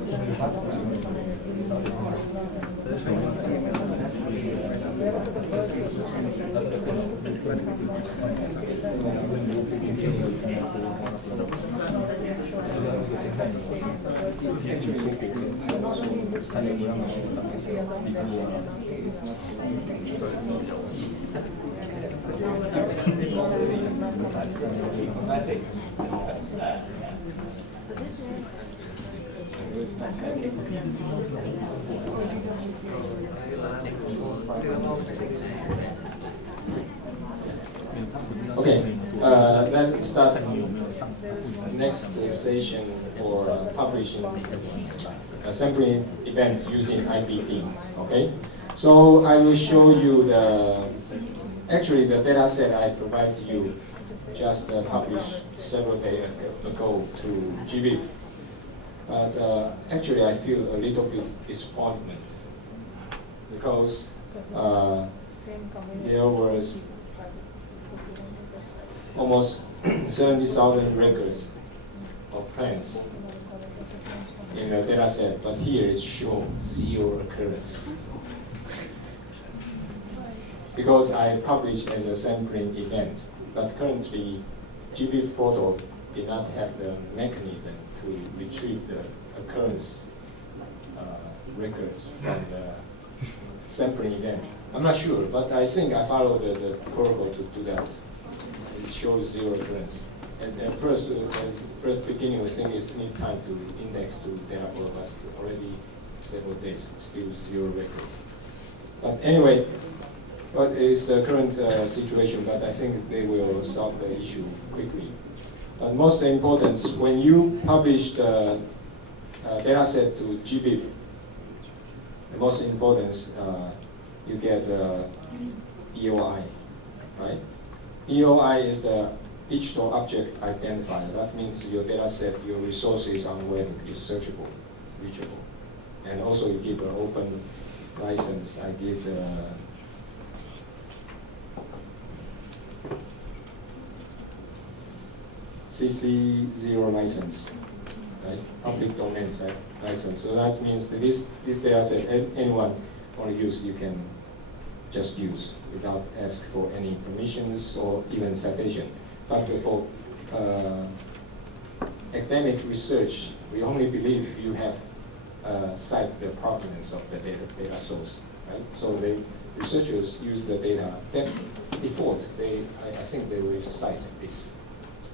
Okay, let's start next session for publishing a sampling event using IBD. Okay, so I will show you actually the data set I provided you just published several days ago to GBIF. But actually I feel a little bit disappointment because there was almost 70,000 records of plants in the data set, but here it shows 0 occurrence. Because I published as a sampling event, but currently GBIF portal did not have the mechanism to retrieve the occurrence records from the sampling event. I'm not sure, but I think I followed the protocol to do that. It shows 0 occurrence. And at first beginning, we think it's need time to index to data flow, but already several days, still 0 records. But anyway, what is the current situation? But I think they will solve the issue quickly. But most important, when you publish the data set to GBIF. The most important, you get EOI, right? EOI is the digital object identifier. That means your data set, your resources on web is searchable, reachable. And also you give an open license. I give CC0 license, right? Public domain license. So that means that this data set, anyone want to use, you can just use without ask for any permissions or even citation. But for academic research, we only believe you have cite the provenance of the data source, right? So the researchers use the data default. I think they will cite this.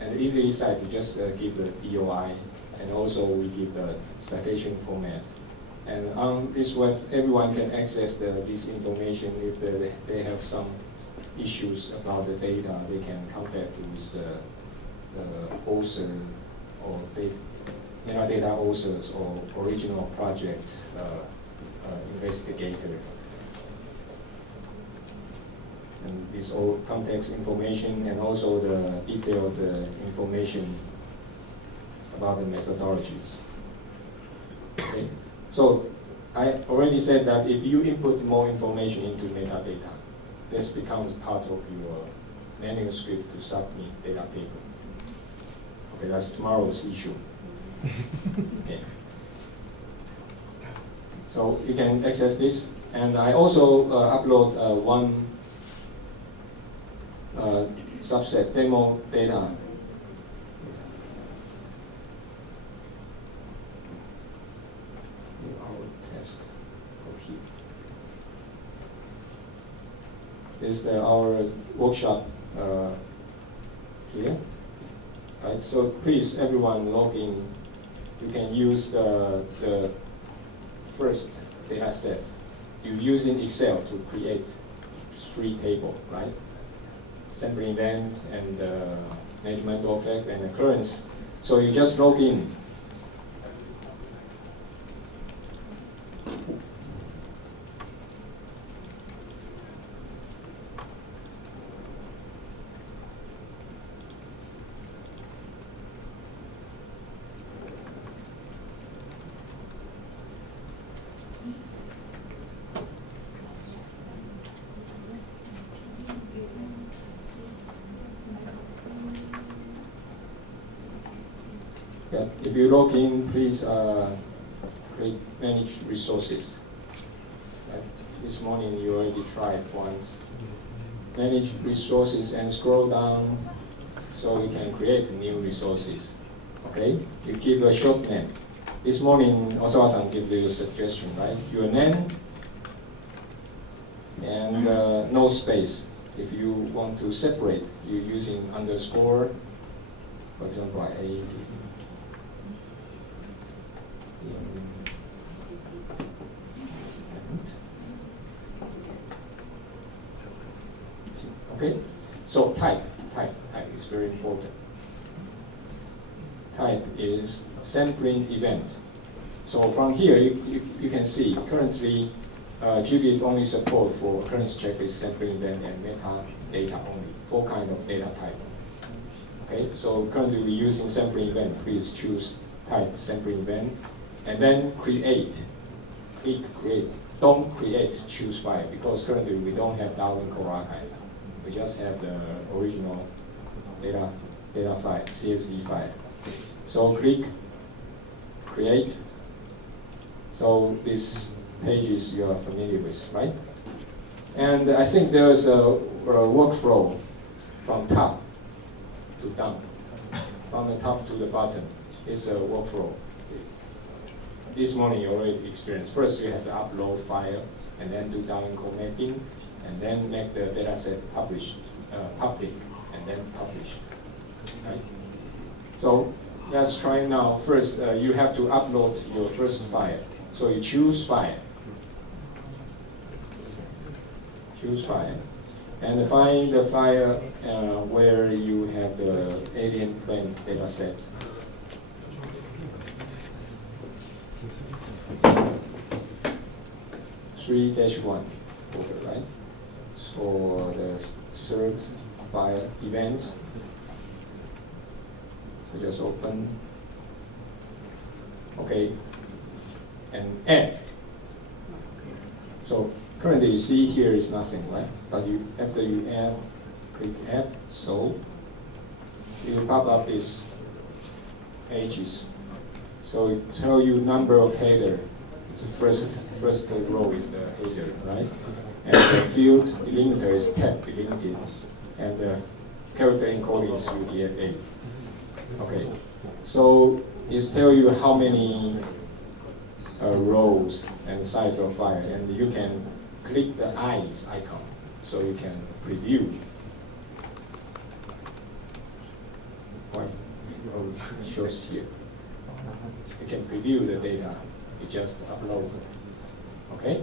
And easily cite, you just give the EOI, and also we give the citation format. And on this web, everyone can access this information. If they have some issues about the data, they can contact with the author or metadata authors or original project investigator. And this all context information and also the detailed information about the methodologies. Okay. So I already said that if you input more information into metadata, this becomes part of your manuscript to submit data paper. Okay, that's tomorrow's issue. Okay. So you can access this, and I also upload one subset demo data. This is our workshop here. Right, so please, everyone log in. You can use the first data set. You're using Excel to create 3 tables, right? Sampling event and management effect and occurrence. So you just log in. Yeah, if you log in, please click manage resources. Right? This morning you already tried once. Manage resources and scroll down so you can create new resources. Okay? You give a short name. This morning Osawa-san gives you a suggestion, right? Your name and no space. If you want to separate, you're using underscore, for example, a. Okay, so type is very important. Type is sampling event. So from here, you can see currently GBIF only support for occurrence checklist, sampling event, and metadata only, 4 kinds of data type. Okay, so currently we're using sampling event. Please choose type sampling event, and then create. Click create. Don't create, choose file, because currently we don't have Darwin core archive. We just have the original data file, CSV file. So click create. So these pages you are familiar with, right? And I think there's a workflow from top to down, from the top to the bottom. It's a workflow. This morning you already experienced. First you have to upload file, and then do Darwin core mapping, and then make the data set public, and then publish. Right? So let's try now. First, you have to upload your first file. So you choose file. Choose file. And find the file where you have the alien plane data set. 3-1 folder, right? For the third file event. So just open. Okay, and add. So currently you see here is nothing, right? But after you add, click add, so it will pop up these pages. So it tells you number of header. It's the first row is the header, right? And the field delimiter is tab delimited, and the character encoding is UTF-8. Okay, so it tells you how many rows and size of file, and you can click the eyes icon so you can preview what row shows here. You can preview the data you just upload. Okay,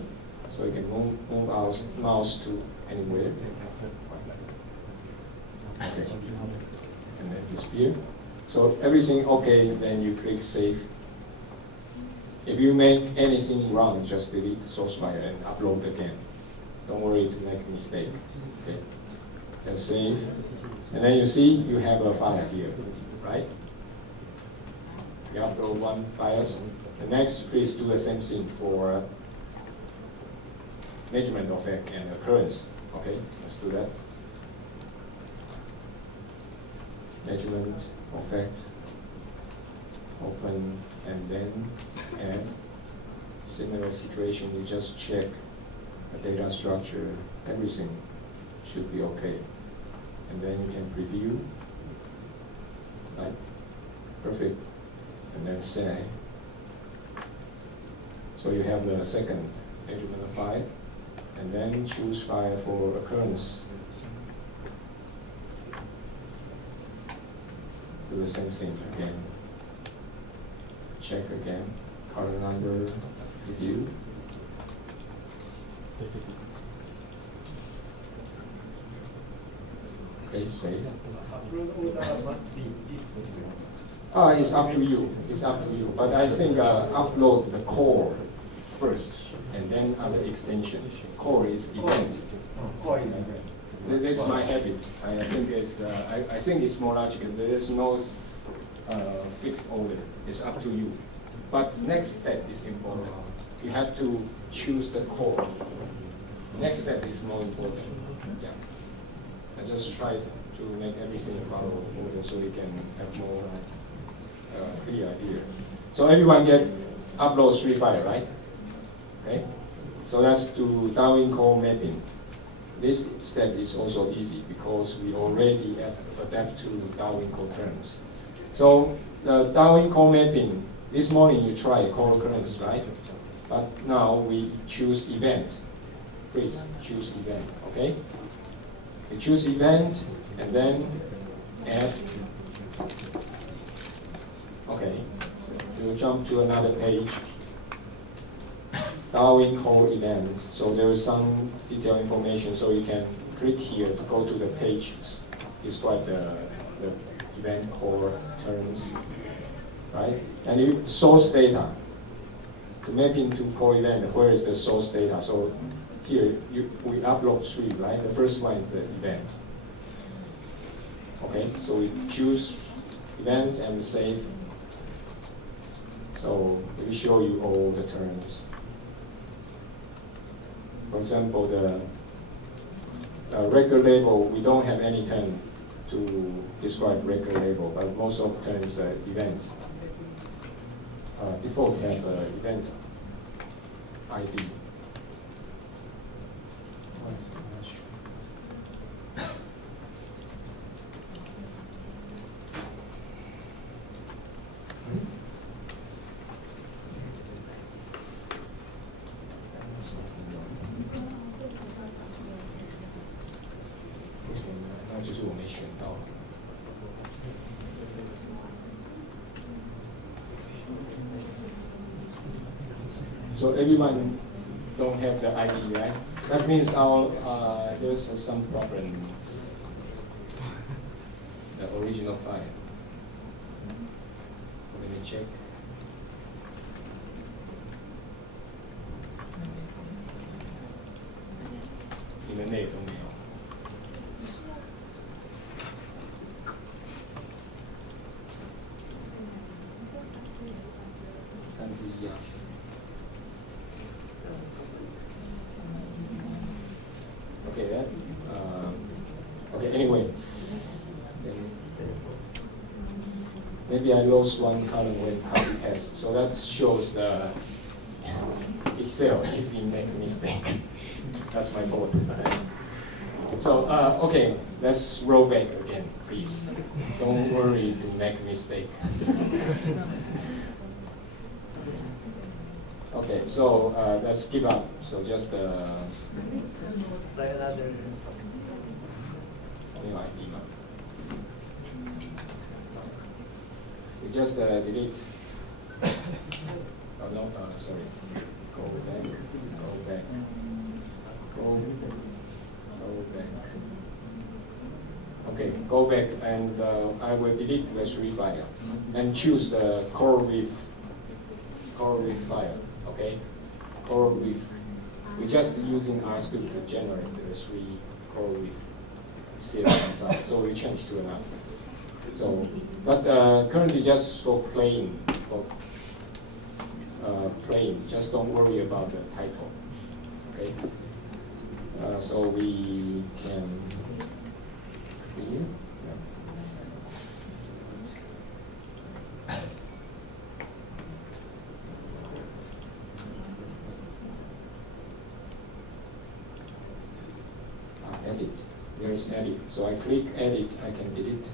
so you can move our mouse to anywhere. Okay, and then disappear. So everything okay, then you click save. If you make anything wrong, just delete the source file and upload again. Don't worry to make a mistake. Okay, then save, and then you see you have a file here, right? You upload one file. The next, please do the same thing for measurement effect and occurrence. Okay, let's do that. Measurement effect, open, and then add. Similar situation, you just check the data structure, everything should be okay. And then you can preview, right? Perfect. And then say. So you have the second measurement file, and then choose file for occurrence. Do the same thing again. Check again. Color number, preview. Okay, save. It's up to you. It's up to you. But I think upload the core first, and then other extension. Core is event. That's my habit. I think it's more logical. There is no fixed order. It's up to you. But next step is important. You have to choose the core. Next step is more important. Yeah. I just try to make everything follow order so you can have more clear idea. So everyone get upload 3 file, right? Okay. So let's do Darwin core mapping. This step is also easy because we already adapt to Darwin core terms. So the Darwin core mapping, this morning you try core occurrence, right? But now we choose event. Please choose event, okay? We choose event and then add. Okay, to jump to another page. Darwin core event. So there is some detailed information, so you can click here to go to the pages, describe the event core terms, right? And you source data. To map into core event, where is the source data? So here we upload 3, right? The first one is the event. Okay, so we choose event and save. So it will show you all the terms. For example, the record label, we don't have any term to describe record label, but most of the terms event. Default have event ID. So everyone don't have the ID, right? That means there's some problem. The original file. Let me check. 一样。Okay, okay, anyway. Maybe I lost one column when copy paste. So that shows the Excel easily make mistake. That's my fault. So, okay, let's roll back again, please. Don't worry to make mistake. Okay, so let's give up. So just we just delete. Oh no, sorry. Go back. Go back. Okay, go back, and I will delete the 3 file and choose the GBIF file. Okay, GBIF. We're just using RScript to generate the 3 GBIF serial files. So we change to another. So, but currently just for playing, just don't worry about the title. Okay. So we can clear. Edit. There is edit. So I click edit. I can delete.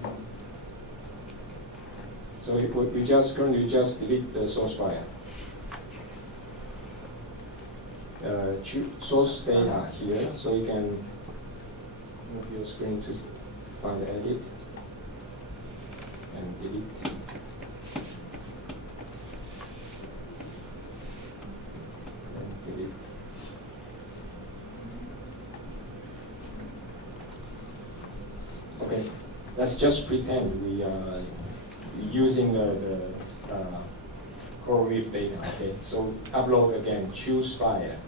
So we just currently just delete the source file. Source data here, so you can move your screen to find the edit and delete. And delete. Okay, let's just pretend we are using the GBIF data. Okay, so upload again, choose file.